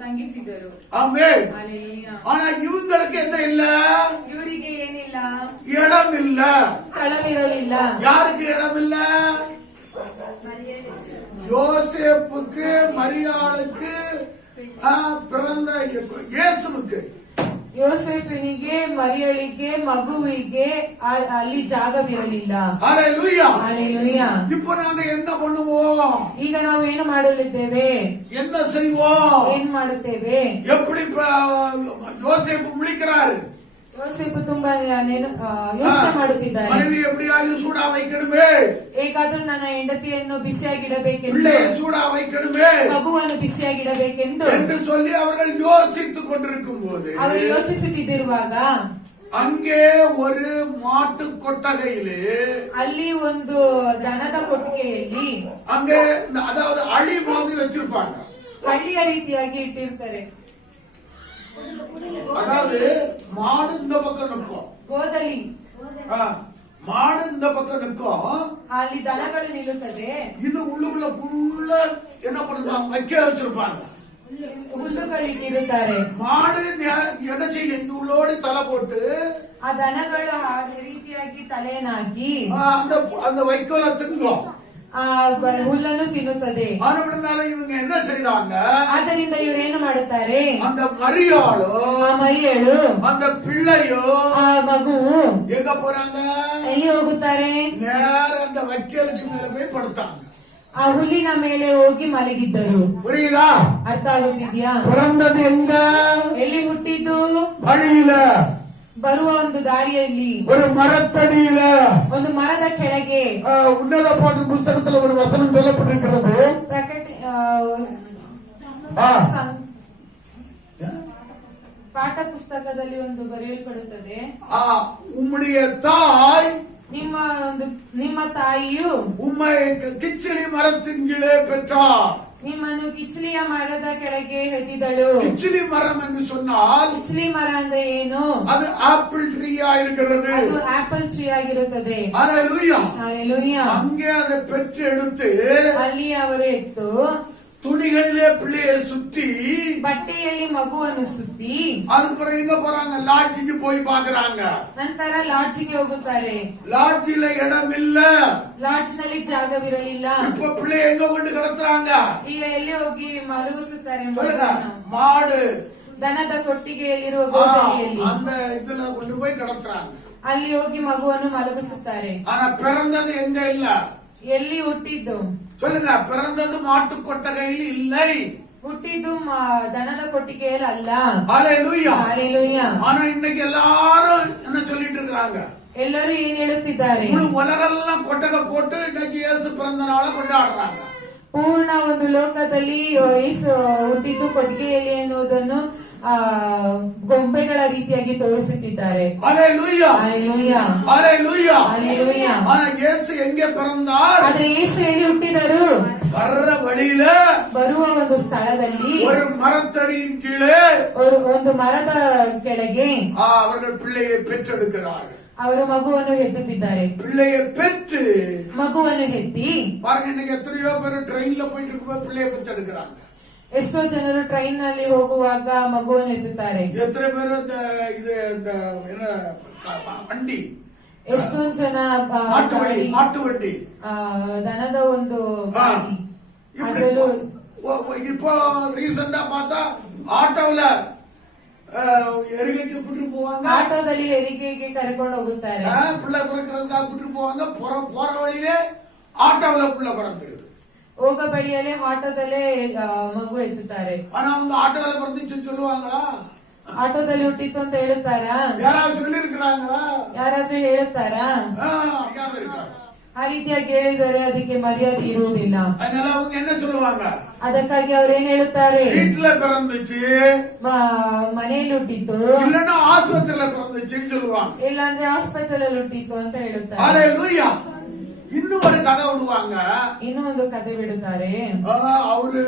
ತಂಗಿಸಿದರು. ஆமென். ஹalleluya. ஆனா இவங்களுக்கு என்ன இல்ல? ಇವರಿಗೆ ಏನಿಲ್ಲ, இடம் இல்ல. ಸ್ಥಳವಿರಲಿಲ್ಲ. யாருக்கு இடம் இல்ல? யோசேப்புக்கு, மரியாளுக்கு, பிறந்த இயேசுவுக்கு. ಯೋಸೇಫನಿಗೆ, ಮರಿಯಳಿಗೆ, ಮಗುವಿಗೆ ಅಲ್ಲಿ ಜಾಗವಿರಲಿಲ್ಲ. ஹalleluya. ஹalleluya. இப்போ நாங்க என்ன பண்ணுவோம்? ಈಗ ನಾವು ಏನು ಮಾಡಲಿದ್ದೇವೆ? என்ன செய்வோம்? ಏನ್ ಮಾಡುತ್ತೇವೆ? எப்படி யோசேப்பு முழிக்கிறாரு? ಯೋಸೇಫು ತುಂಬಾ ಯೋಚನೆ ಮಾಡುತ್ತಿದ್ದಾರೆ. மனைவி எப்படியாவது சூடா வைக்கணுமே, ಹೇಗಾದ್ರೂ ನನ್ನ ಹೆಂಡತಿಯನ್ನು ಬಿಸಿಯಾಗಿಡಬೇಕೆಂದು, பிள்ளையை சூடா வைக்கணுமே ಮಗುವನ್ನು ಬಿಸಿಯಾಗಿಡಬೇಕೆಂದು என்று சொல்லி அவர்கள் யோசித்துக் கொண்டிருக்கும் போது ಅವರು ಯೋಚಿಸುತ್ತಿದ್ದಿರುವಾಗ அங்கே ஒரு மாட்டு கொட்டகையிலே ಅಲ್ಲಿ ಒಂದು ದನದ ಕೊಟ್ಟಿಗೆಯಲ್ಲಿ அங்கே அதாவது அழி மாதிரி வச்சிருப்பாங்க. ಹಳ್ಳಿಯ ರೀತಿಯಾಗಿ ಇಟ್ಟಿರ್ತಾರೆ. அதாவது மாடு இந்த பக்கம் நிற்கும், ಗೋದಲಿ மாடு இந்த பக்கம் நிற்கும், ಅಲ್ಲಿ ದನಗಳು ನಿಲ್ಲುತ್ತದೆ. இது உள்ளுக்குள்ள புள்ள என்ன பண்ணுவாங்க? வைக்கல வச்சிருப்பாங்க. ಹುಲ್ಲುಗಳಿಟ್ಟಿರುತ್ತಾರೆ. மாடு எதை செய்ய? இந்த உள்ளோடு தலை போட்டு ಆ ದನಗಳು ಆ ರೀತಿಯಾಗಿ ತಲೆಯನ್ನು ಹಾಕಿ அந்த வைக்கோல திங்கும், ಆ ಹುಲ್ಲನ್ನು ತಿನ್ನುತ್ತದೆ. மறுபடினால இவங்க என்ன செய்றாங்க? ಆದ್ದರಿಂದ ಇವರೇನು ಮಾಡುತ್ತಾರೆ? அந்த மரியாளோ, ಆ ಮರಿಯಳು, அந்த பிள்ளையோ ಆ ಮಗುವು எங்க போறாங்க? ಎಲ್ಲಿ ಹೋಗುತ್ತಾರೆ? நேர அந்த வைக்கலுக்கு மேல போய் படுத்தாங்க. ಆ ಹುಲ್ಲಿನ ಮೇಲೆ ಹೋಗಿ ಮಲಗಿದ್ದರು. புரியுதா? ಅರ್ಥ ಆಗುತ್ತಿದ್ಯಾ? பிறந்தது எங்க? ಎಲ್ಲಿ ಹುಟ್ಟಿದ್ದು? வழியில, ಬರುವ ಒಂದು ದಾರಿಯಲ್ಲಿ, ஒரு மரத்தடியில. ಒಂದು ಮರದ ಕೆಳಗೆ. உன்னத பாட்டு புஸ்தகத்துல ஒரு வசனம் சொல்லப்பட்டிருக்கிறது. ಪಾಠ ಪುಸ್ತಕದಲ್ಲಿ ಒಂದು ಬರೆಯಲ್ಪಡುತ್ತದೆ, உம்முடைய தாய் ನಿಮ್ಮ ಒಂದು ನಿಮ್ಮ ತಾಯಿಯು உம்மை கிச்சிலி மரத்தின் கீழே பெற்றார். ನಿಮ್ಮನ್ನು ಕಿಚ್ಲಿಯ ಮರದ ಕೆಳಗೆ ಹೆತ್ತಿದಳು. கிச்சிலி மரம் என்று சொன்னால் ಕಿಚ್ಲಿ ಮರ ಅಂದ್ರೆ ಏನು? அது ஆப்பிள் ட்ரீயா இருக்கிறது. ಅದು ಆಪಲ್ ಟ್ರೀ ಆಗಿರುತ್ತದೆ. ஹalleluya. ஹalleluya. அங்கே அதை பெற்று எடுத்து ಅಲ್ಲಿ ಅವರು ಎತ್ತು துணிகளிலே பிள்ளையை சுத்தி ಬಟ್ಟೆಯಲ್ಲಿ ಮಗುವನ್ನು ಸುತ್ತಿ அதுக்கு பிறகு எங்க போறாங்க? லாட்ஜிக்கு போய் பாக்குறாங்க. ನಂತರ ಲಾಡ್ಜಿಗೆ ಹೋಗುತ್ತಾರೆ. லாட்ஜில இடம் இல்ல. ಲಾಡ್ಜ್ ನಲ್ಲಿ ಜಾಗವಿರಲಿಲ್ಲ. இப்ப பிள்ளைய எங்க கொண்டு கிடத்துறாங்க? ಈಗ ಎಲ್ಲಿ ಹೋಗಿ ಮಲಗಿಸುತ್ತಾರೆ? சொல்லுங்க. மாடு ದನದ ಕೊಟ್ಟಿಗೆಯಲ್ಲಿರುವ ಗೋದಲಿಯಲ್ಲಿ அந்த இதுல கொண்டு போய் கிடத்துறாங்க. ಅಲ್ಲಿ ಹೋಗಿ ಮಗುವನ್ನು ಮಲಗಿಸುತ್ತಾರೆ. ஆனா பிறந்தது எங்க இல்ல? ಎಲ್ಲಿ ಹುಟ್ಟಿದ್ದು? சொல்லுங்க. பிறந்தது மாட்டு கொட்டகையில் இல்லை. ಹುಟ್ಟಿದ್ದು ದನದ ಕೊಟ್ಟಿಗೆಯಲ್ಲಿ ಅಲ್ಲ. ஹalleluya. ಹಾಲೆಲೂಯಾ. ஆனா இன்னைக்கு எல்லாரும் என்ன சொல்லிட்டு இருக்காங்க? ಎಲ್ಲರೂ ಏನ್ ಹೇಳುತ್ತಿದ್ದಾರೆ? முழு உலகெல்லாம் கொட்டகை போட்டு இன்னைக்கு இயேசு பிறந்த நாளை கொண்டாடுறாங்க. ಪೂರ್ಣ ಒಂದು ಲೋಕದಲ್ಲಿ ಯೇಸು ಹುಟ್ಟಿದ್ದು ಕೊಟ್ಟಿಗೆಯಲ್ಲಿ ಎನ್ನುವುದನ್ನು ಗೊಂಬೆಗಳ ರೀತಿಯಾಗಿ ತೋರಿಸುತ್ತಿದ್ದಾರೆ. ஹalleluya. ಹಾಲೆಲೂಯಾ. ஹalleluya. ಹಾಲೆಲೂಯಾ. ஆனா இயேசு எங்கே பிறந்தார்? ಆದ್ರೆ ಯೇಸು ಎಲ್ಲಿ ಹುಟ್ಟಿದರು? வர்ற வழியில ಬರುವ ಒಂದು ಸ್ಥಳದಲ್ಲಿ ஒரு மரத்தடியின் கீழே ಒಂದು ಮರದ ಕೆಳಗೆ அவர்கள் பிள்ளையை பெற்றெடுக்கிறார்கள். ಅವರು ಮಗುವನ್ನು ಹೆತ್ತುತ್ತಿದ್ದಾರೆ. பிள்ளையை பெற்று ಮಗುವನ್ನು ಹೆತ್ತಿ பாருங்க, இன்னைக்கு எத்தனையோ பேர் ட்ரெயின்ல போயிட்டு இருக்கும்போது பிள்ளையை பெற்றெடுக்கிறாங்க. ಎಷ್ಟೋ ಜನರು ಟ್ರೈನ್ ನಲ್ಲಿ ಹೋಗುವಾಗ ಮಗುವನ್ನು ಎತ್ತುತ್ತಾರೆ. எத்தனை பேர் இந்த இது இந்த என்ன வண்டி ಎಷ್ಟೊಂದು ಜನ மாட்டு வண்டி ದನದ ಒಂದು இப்படி இப்போ ரீசெண்டா பார்த்தா ஆட்டோல எரிகைக்கு கூட்டிட்டு போவாங்க. ಆಟೋದಲ್ಲಿ ಹೆರಿಗೆಗೆ ಕರ್ಕೊಂಡು ಹೋಗುತ್ತಾರೆ. பிள்ளை பிறக்கிறதுக்காக கூட்டிட்டு போவாங்க. போற வழியிலே ஆட்டோல பிள்ளை பிறந்துருது. ಹೋಗೋ ಬಳಿಯಲ್ಲಿ ಆಟೋದಲ್ಲೇ ಮಗು ಎತ್ತುತ್ತಾರೆ. ஆனா அவங்க ஆட்டோல பிறந்துச்சுன்னு சொல்லுவாங்களா? ಆಟೋದಲ್ಲಿ ಹುಟ್ಟಿತ್ತು ಅಂತ ಹೇಳುತ್ತಾರಾ? யாராவது சொல்லி இருக்கிறாங்களா? ಯಾರಾದ್ರೂ ಹೇಳುತ್ತಾರಾ? அறியாம இருக்காங்க. ಆ ರೀತಿಯಾಗಿ ಹೇಳಿದರೆ ಅದಕ್ಕೆ ಮರ್ಯಾದೆ ಇರುವುದಿಲ್ಲ. அதனால அவங்க என்ன சொல்லுவாங்க? ಅದಕ್ಕಾಗಿ ಅವ್ರು ಏನ್ ಹೇಳುತ್ತಾರೆ? வீட்டுல பிறந்துச்சு, ಮನೆಯಲ್ಲಿ ಹುಟ್ಟಿತ್ತು, இல்லன்னா ஆஸ்பத்திரியில பிறந்துச்சுன்னு சொல்லுவாங்க. ಇಲ್ಲಾಂದ್ರೆ ಹಾಸ್ಪಿಟಲ್ ಅಲ್ಲಿ ಹುಟ್ಟಿತ್ತು ಅಂತ ಹೇಳುತ್ತಾರೆ. ஹalleluya. இன்னும் ஒரு கதை விடுவாங்க. ಇನ್ನೂ ಒಂದು ಕತೆ ಬಿಡುತ್ತಾರೆ. அவரு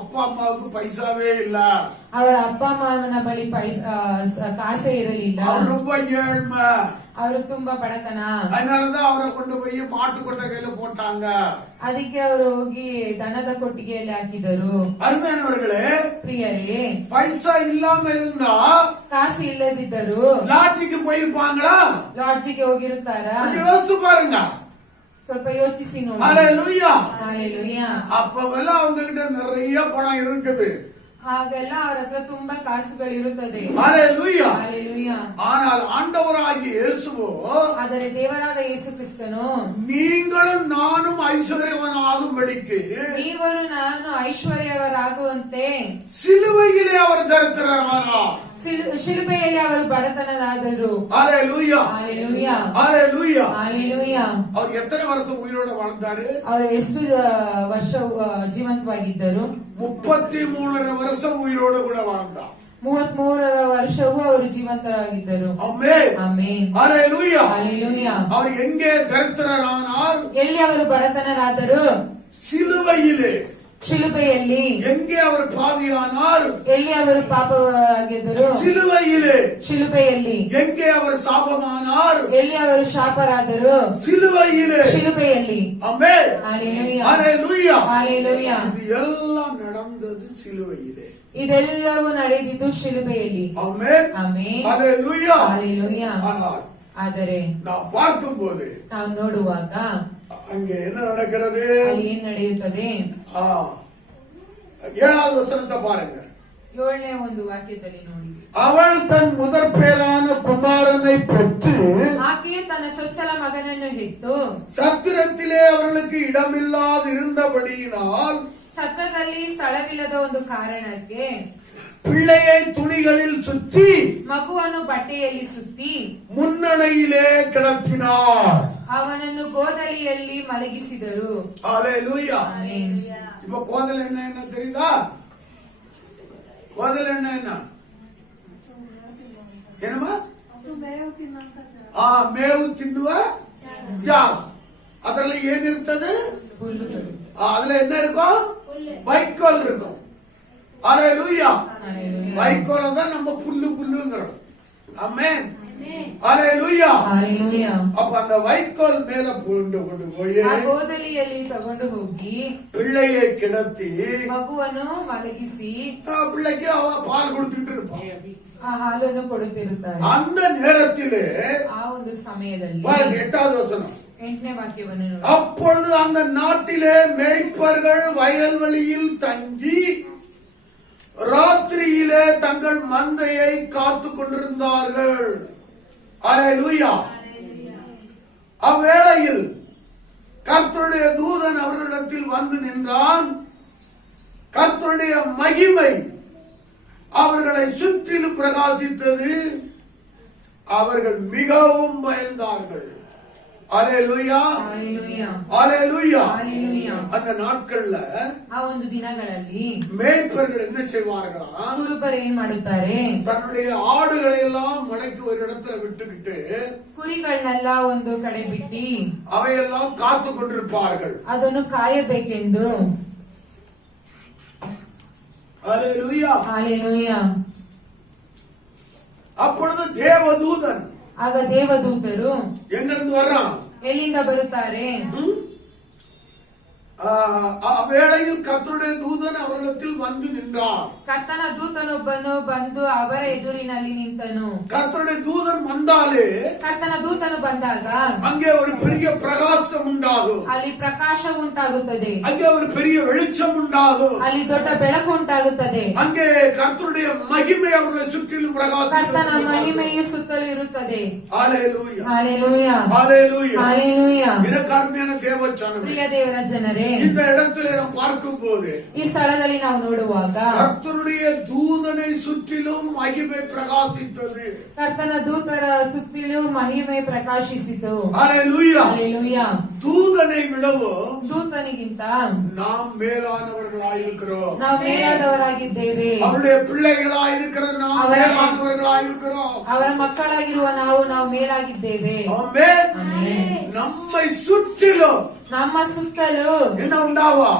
அப்பா அம்மாவுக்கு பைசாவே இல்ல, ಅವರ ಅಪ್ಪ ಅಮ್ಮನ ಬಳಿ ಕಾಸೇ ಇರಲಿಲ್ಲ, அவர் ரொம்ப ஏழ்மை, ಅವರು ತುಂಬಾ ಬಡತನ. அதனாலதான் அவரை கொண்டு போய் மாட்டு கொட்டகையில போட்டாங்க. ಅದಕ್ಕೆ ಅವರು ಹೋಗಿ ದನದ ಕೊಟ್ಟಿಗೆಯಲ್ಲಿ ಹಾಕಿದರು. அருமையானவர்களே, ಪ್ರಿಯರೇ, பைசா இல்லாம இருந்தா ಕಾಸು ಇಲ್ಲದಿದ್ದರು லாட்ஜிக்கு போயிருப்பாங்களா? ಲಾಡ್ಜಿಗೆ ಹೋಗಿರುತ್ತಾರಾ? யோசித்து பாருங்க. ಸ್ವಲ್ಪ ಯೋಚಿಸಿ ನೋಡಿ. ஹalleluya. ಹಾಲೆಲೂಯಾ. அப்பவெல்லாம் அவங்க கிட்ட நிறைய பணம் இருக்குது. ಹಾಗೆಲ್ಲ ಅವರ ಹತ್ರ ತುಂಬಾ ಕಾಸುಗಳಿರುತ್ತದೆ. ஹalleluya. ಹಾಲೆಲೂಯಾ. ஆனால் ಆண்டವರಾಗಿ இயேசுவோ, ಆದರೆ ದೇವರಾದ ಯೇಸು ಕ್ರಿಸ್ತನು, நீங்களும் நானும் ஐஸ்வர்யவன் ஆகும்படிக்கு ನೀವರು ನಾನು ಐಶ್ವರ್ಯವರಾಗುವಂತೆ சிலுவையிலே அவர் தரித்திரரானார். ಶಿಲುಬೆಯಲ್ಲಿ ಅವರು ಬಡತನದಾದರು. ஹalleluya. ಹಾಲೆಲೂಯಾ. ஹalleluya. ಹಾಲೆಲೂಯಾ. அவர் எத்தனை வருஷம் உயிரோட வாழ்ந்தாரு? ಅವರು ಎಷ್ಟು ವರ್ಷ ಜೀವಂತವಾಗಿದ್ದರು? 33 வருஷம் உயிரோட கூட வாழ்ந்தார். 33 ವರ್ಷವೂ ಅವರು ಜೀವಂತರಾಗಿದ್ದರು. ஆமென். ಆಮೆನ್. ஹalleluya. ಹಾಲೆಲೂಯಾ. அவர் எங்கே தரித்திரரானார்? ಎಲ್ಲಿ ಅವರು ಬಡತನರಾದರು? சிலுவையிலே. ಶಿಲುಬೆಯಲ್ಲಿ. எங்கே அவர் பாவியானார்? ಎಲ್ಲಿ ಅವರು ಪಾಪವಾಗಿದ್ದರು? சிலுவையிலே. ಶಿಲುಬೆಯಲ್ಲಿ. எங்கே அவர் சாபமானார்? ಎಲ್ಲಿ ಅವರು ಶಾಪರಾದರು? சிலுவையிலே. ಶಿಲುಬೆಯಲ್ಲಿ. ஆமென். ಹಾಲೆಲೂಯಾ. ஹalleluya. ಹಾಲೆಲೂಯಾ. இது எல்லாம் நடந்தது சிலுவையிலே. ಇದೆಲ್ಲವೂ ನಡೆದಿದ್ದು ಶಿಲುಬೆಯಲ್ಲಿ. ஆமென். ಆಮೆನ್. ஹalleluya. ಹಾಲೆಲೂಯಾ. ஆனால் ಆದರೆ நான் பார்க்கும்போது ನಾವು ನೋಡುವಾಗ அங்கே என்ன நடக்கிறது? ಅಲ್ಲಿ ಏನ್ ನಡೆಯುತ್ತದೆ? 7வது வசனத்தை பாருங்க. 7ನೇ ಒಂದು ವಾಕ್ಯದಲ್ಲಿ ನೋಡಿ. அவள் தன் முதற் பேரான குமாரனை பெற்று ಆಕೆಯು ತನ್ನ ಚೊಚ್ಚಲ ಮಗನನ್ನು ಹೆತ್ತು சத்திரத்திலே அவர்களுக்கு இடமில்லாது இருந்தபடியினால் ಛತ್ರದಲ್ಲಿ ಸ್ಥಳವಿಲ್ಲದ ಒಂದು ಕಾರಣಕ್ಕೆ பிள்ளையை துணிகளில் சுற்றி ಮಗುವನ್ನು ಬಟ್ಟೆಯಲ್ಲಿ ಸುತ್ತಿ முன்னணையிலே கிடத்தினார். ಅವನನ್ನು ಗೋದಲಿಯಲ್ಲಿ ಮಲಗಿಸಿದರು. ஹalleluya. ಆಮೆನ್. இப்ப கோதல் என்ன தெரியுதா? கோதல் என்ன என்னமா? மேவு தின்னுவ ஜாக. ಅದರಲ್ಲಿ ಏನಿರ್ತದೆ? ಹುಲ್ಲು. அதுல என்ன இருக்கும்? வைக்கோல் இருக்கும். அல்லேலூயா. Hallelujah. வைக்கோல தான் நம்ம புல்லுங்கிறோம். ஆமென். அல்லேலூயா. Hallelujah. அப்ப அந்த வைக்கோல் மேல கொண்டு போய் ಆ ಗೋದಲಿಯಲ್ಲಿ ತಗೊಂಡು ಹೋಗಿ பிள்ளையை கிடத்தி ಮಗುವನ್ನು ಮಲಗಿಸಿ பிள்ளைக்கு அவ பால் கொடுத்துட்டு இருப்பான். ಆ ಹಾಲನ್ನು ಕೊಡುತ್ತಿರುತ್ತಾರೆ. அந்த நேரத்திலே ಆ ಒಂದು ಸಮಯದಲ್ಲಿ பாருங்க 8வது வசனம். 8ನೇ ವಾಕ್ಯವನ್ನು ನೋಡಿ. அப்பொழுது அந்த நாட்டிலே மேய்ப்பர்கள் வயல்வெளியில் தங்கி ராத்திரியிலே தங்கள் மந்தையை காத்து கொண்டிருந்தார்கள். அல்லேலூயா. அவ்வேளையில் கர்த்தருடைய தூதன் அவர்களிடத்தில் வந்து நின்றான். கர்த்தருடைய மகிமை அவர்களை சுற்றிலும் பிரகாசித்தது. அவர்கள் மிகவும் பயந்தார்கள். அல்லேலூயா. Hallelujah. அல்லேலூயா. Hallelujah. அந்த நாட்கள்ல ಆ ಒಂದು ದಿನಗಳಲ್ಲಿ மேய்ப்பர்கள் என்ன செய்வார்களா? ಕುರುಬರು ಏನ್ ಮಾಡುತ್ತಾರೆ? தன்னுடைய ஆடுகளை எல்லாம் மலைக்கு ஒரு இடத்துல விட்டுக்கிட்டு ಕುರಿಗಳನ್ನೆಲ್ಲ ಒಂದು ಕಡೆ ಬಿಟ್ಟು அவையெல்லாம் காத்து கொண்டிருப்பார்கள். ಅದನ್ನು ಕಾಯಬೇಕೆಂದು. அல்லேலூயா. Hallelujah. அப்பொழுது தேவதூதன் ಆಗ ದೇವದೂತರು எங்கிருந்து வர்றான்? ಎಲ್ಲಿಂದ ಬರುತ್ತಾರೆ? அவ்வேளையில் கர்த்தருடைய தூதன் அவர்களிடத்தில் வந்து நின்றார். ಕರ್ತನ ದೂತನೊಬ್ಬನು ಬಂದು ಅವರ ಎದುರಿನಲ್ಲಿ ನಿಂತನು. கர்த்தருடைய தூதன் வந்தாலே ಕರ್ತನ ದೂತನು ಬಂದಾಗ அங்கே ஒரு பெரிய பிரகாசம் உண்டாகும். ಅಲ್ಲಿ ಪ್ರಕಾಶ ಉಂಟಾಗುತ್ತದೆ. அங்கே ஒரு பெரிய வெளிச்சம் உண்டாகும். ಅಲ್ಲಿ ದೊಡ್ಡ ಬೆಳಕು ಉಂಟಾಗುತ್ತದೆ. அங்கே கர்த்தருடைய மகிமை அவர்களை சுற்றிலும் ಕರ್ತನ பிரகாசித்தது. ಮಹಿಮೆಯು ಸುತ್ತಲೂ ಇರುತ್ತದೆ. அல்லேலூயா. Hallelujah. அல்லேலூயா. Hallelujah. எனக்கு அருமையான தேவச்சனமே, ಪ್ರಿಯ ದೇವರ ಜನರೇ, இந்த இடத்திலே நாம் பார்க்கும் போது ಈ ಸ್ಥಳದಲ್ಲಿ ನಾವು ನೋಡುವಾಗ கர்த்தருடைய தூதனை சுற்றிலும் மகிமை பிரகாசித்தது. ಕರ್ತನ ದೂತರ ಸುತ್ತಲೂ ಮಹಿಮೆ ಪ್ರಕಾಶಿಸಿತು. அல்லேலூயா. Hallelujah. தூதனை விடவும் ದೂತನಿಗಿಂತ நாம் மேலானவர்களாயிருக்கிறோம். ನಾವು ಮೇಲಾದವರಾಗಿದ್ದೇವೆ. அவருடைய பிள்ளைகளாயிருக்கிற நாம் மேலானவர்களாயிருக்கிறோம். ಅವರ ಮಕ್ಕಳಾಗಿರುವ ನಾವು ಮೇಲಾಗಿದ್ದೇವೆ. ஆமென். ಆಮೆನ್. நம்மை சுற்றிலும் ನಮ್ಮ ಸುತ್ತಲೂ என்ன உண்டாவா?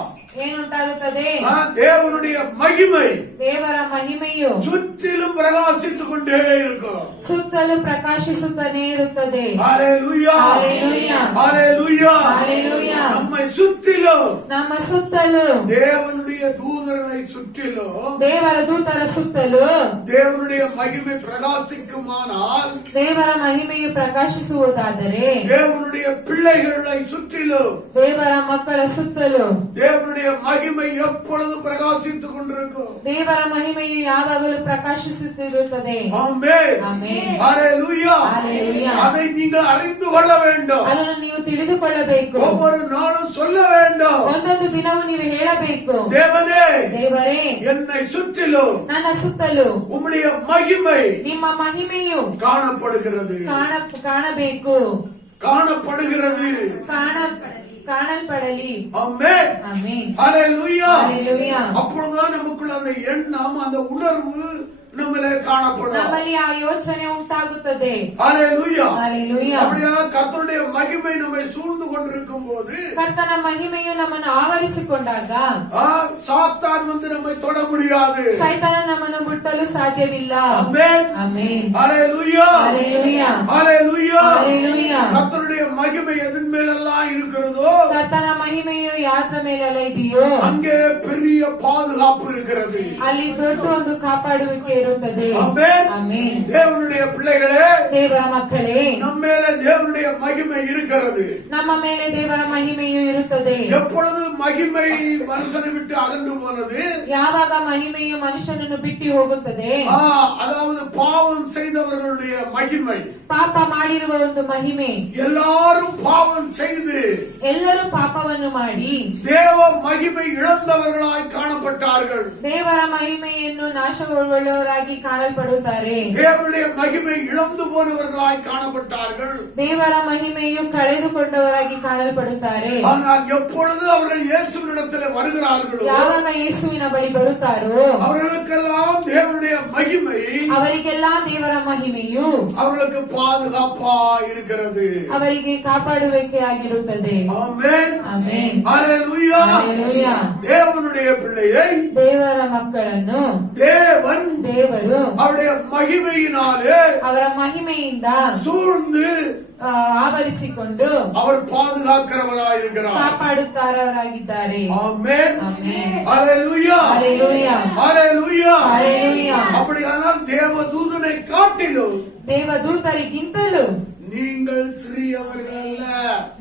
ಏನುಂಟಾಗುತ್ತದೆ? தேவனுடைய மகிமை ದೇವರ ಮಹಿಮೆಯು சுற்றிலும் பிரகாசித்துக் கொண்டே இருக்கும். ಸುತ್ತಲೂ ಪ್ರಕಾಶಿಸುತ್ತಾನೆ ಇರುತ್ತದೆ. ஹalleluya. Hallelujah. ஹalleluya. Hallelujah. நம்மை சுற்றிலும் ನಮ್ಮ ಸುತ್ತಲೂ தேவனுடைய தூதர்களை சுற்றிலும் ದೇವರ ದೂತರ ಸುತ್ತಲೂ தேவனுடைய மகிமை பிரகாசிக்குமானால் ದೇವರ ಮಹಿಮೆಯು ಪ್ರಕಾಶಿಸುವುದಾದರೆ தேவனுடைய பிள்ளைகளை சுற்றிலும் ದೇವರ ಮಕ್ಕಳ ಸುತ್ತಲೂ தேவனுடைய மகிமை எப்பொழுதும் பிரகாசித்துக் கொண்டிருக்கும். ದೇವರ ಮಹಿಮೆಯು ಯಾವಾಗಲೂ ಪ್ರಕಾಶಿಸುತ್ತಿರುತ್ತದೆ. ஆமென். ಆಮೆನ್. ஹalleluya. Hallelujah. அதை நீங்கள் அறிந்து கொள்ள வேண்டும். ಅದನ್ನು ನೀವು ತಿಳಿದುಕೊಳ್ಳಬೇಕು. ஒவ்வொரு நாளும் சொல்ல வேண்டும். ಒಂದೊಂದು ದಿನವೂ ನೀವು ಹೇಳಬೇಕು, தேவனே, ದೇವರೇ, என்னை சுற்றிலும் ನನ್ನ ಸುತ್ತಲೂ உம்முடைய மகிமை ನಿಮ್ಮ ಮಹಿಮೆಯು காணப்படுகிறது. ಕಾಣಬೇಕು, காணப்படுகிறது. ಕಾಣಲ್ಪಡಲಿ. ஆமென். ಆಮೆನ್. ஹalleluya. Hallelujah. அப்பொழுதுதான் நமக்குள்ள அந்த எண்ணம், அந்த உணர்வு நம்மளே காணப்படும். ನಮ್ಮಲ್ಲಿ ಆ ಯೋಚನೆ ಉಂಟಾಗುತ್ತದೆ. ஹalleluya. Hallelujah. அப்படியே கர்த்தருடைய மகிமை நம்மை சூழ்ந்து கொண்டிருக்கும் போது ಕರ್ತನ ಮಹಿಮೆಯು ನಮ್ಮನ್ನು ಆವರಿಸಿಕೊಂಡಾಗ சாத்தான் வந்து நம்மை தொட முடியாது. ಸೈತಾನ ನಮ್ಮನ್ನು ಮುಟ್ಟಲು ಸಾಧ್ಯವಿಲ್ಲ. ஆமென். ಆಮೆನ್. ஹalleluya. Hallelujah. ஹalleluya. Hallelujah. கர்த்தருடைய மகிமை எதன் மேலெல்லாம் இருக்கிறதோ ಕರ್ತನ ಮಹಿಮೆಯು ಯಾತ್ರ ಮೇಲೆಲ್ಲ ಇದೆಯೋ அங்கே பெரிய பாதுகாப்பு இருக்கிறது. ಅಲ್ಲಿ ದೊಡ್ಡ ಒಂದು ಕಾಪಾಡುವಿಕೆ ಇರುತ್ತದೆ. ஆமென். ಆಮೆನ್. தேவனுடைய பிள்ளைகளே, ದೇವರ ಮಕ್ಕಳೇ, நம்ம மேல தேவனுடைய மகிமை இருக்கிறது. ನಮ್ಮ ಮೇಲೆ ದೇವರ ಮಹಿಮೆಯು ಇರುತ್ತದೆ. எப்பொழுது மகிமை மனுஷனை விட்டு அகன்று போனது, ಯಾವಾಗ ಮಹಿಮೆಯು ಮನುಷ್ಯನನ್ನು ಬಿಟ್ಟು ಹೋಗುತ್ತದೆ, அதாவது பாவம் செய்தவர்களுடைய மகிமை, ಪಾಪ ಮಾಡಿರುವ ಒಂದು ಮಹಿಮೆ, எல்லாரும் பாவம் செய்து ಎಲ್ಲರೂ ಪಾಪವನ್ನು ಮಾಡಿ தேவ மகிமை இழந்தவர்களாய் காணப்பட்டார்கள். ದೇವರ ಮಹಿಮೆಯನ್ನು ನಾಶಗೊಳ್ಳುವವರಾಗಿ ಕಾಣಲ್ಪಡುತ್ತಾರೆ. தேவனுடைய மகிமை இழந்து போனவர்களாய் காணப்பட்டார்கள். ದೇವರ ಮಹಿಮೆಯು ಕಳೆದುಕೊಂಡವರಾಗಿ ಕಾಣಲ್ಪಡುತ್ತಾರೆ. ஆனால் எப்பொழுது அவர்கள் இயேசுவினிடத்தில் வருகிறார்களோ ಯಾವಾಗ ಯೇಸುವಿನ ಬಳಿ ಬರುತ್ತಾರೋ அவர்களுக்கெல்லாம் தேவனுடைய மகிமை ಅವರಿಗೆಲ್ಲ ದೇವರ ಮಹಿಮೆಯು அவர்களுக்கு பாதுகாப்பா இருக்கிறது. ಅವರಿಗೆ ಕಾಪಾಡುವಿಕೆ ಆಗಿರುತ್ತದೆ. ஆமென். ಆಮೆನ್. ஹalleluya. ಹಲ್ಲೆಲೂಯಾ. தேவனுடைய பிள்ளையை ದೇವರ ಮಕ್ಕಳನ್ನು தேவன் ದೇವರು அவருடைய மகிமையினாலே ಅವರ ಮಹಿಮೆಯಿಂದ சூழ்ந்து ಆವರಿಸಿಕೊಂಡು அவர் பாதுகாக்கிறவராயிருக்கிறார். ಕಾಪಾಡುತ್ತಾರವರಾಗಿದ್ದಾರೆ. ஆமென். ಆಮೆನ್. ஹalleluya. ಹಲ್ಲೆಲೂಯಾ. ஹalleluya. ಹಲ್ಲೆಲೂಯಾ. அப்படியானால் தேவதூதனை காட்டிலும் ದೇವದೂತರಿಗಿಂತಲೂ நீங்கள் சிறியவர்கள் அல்ல,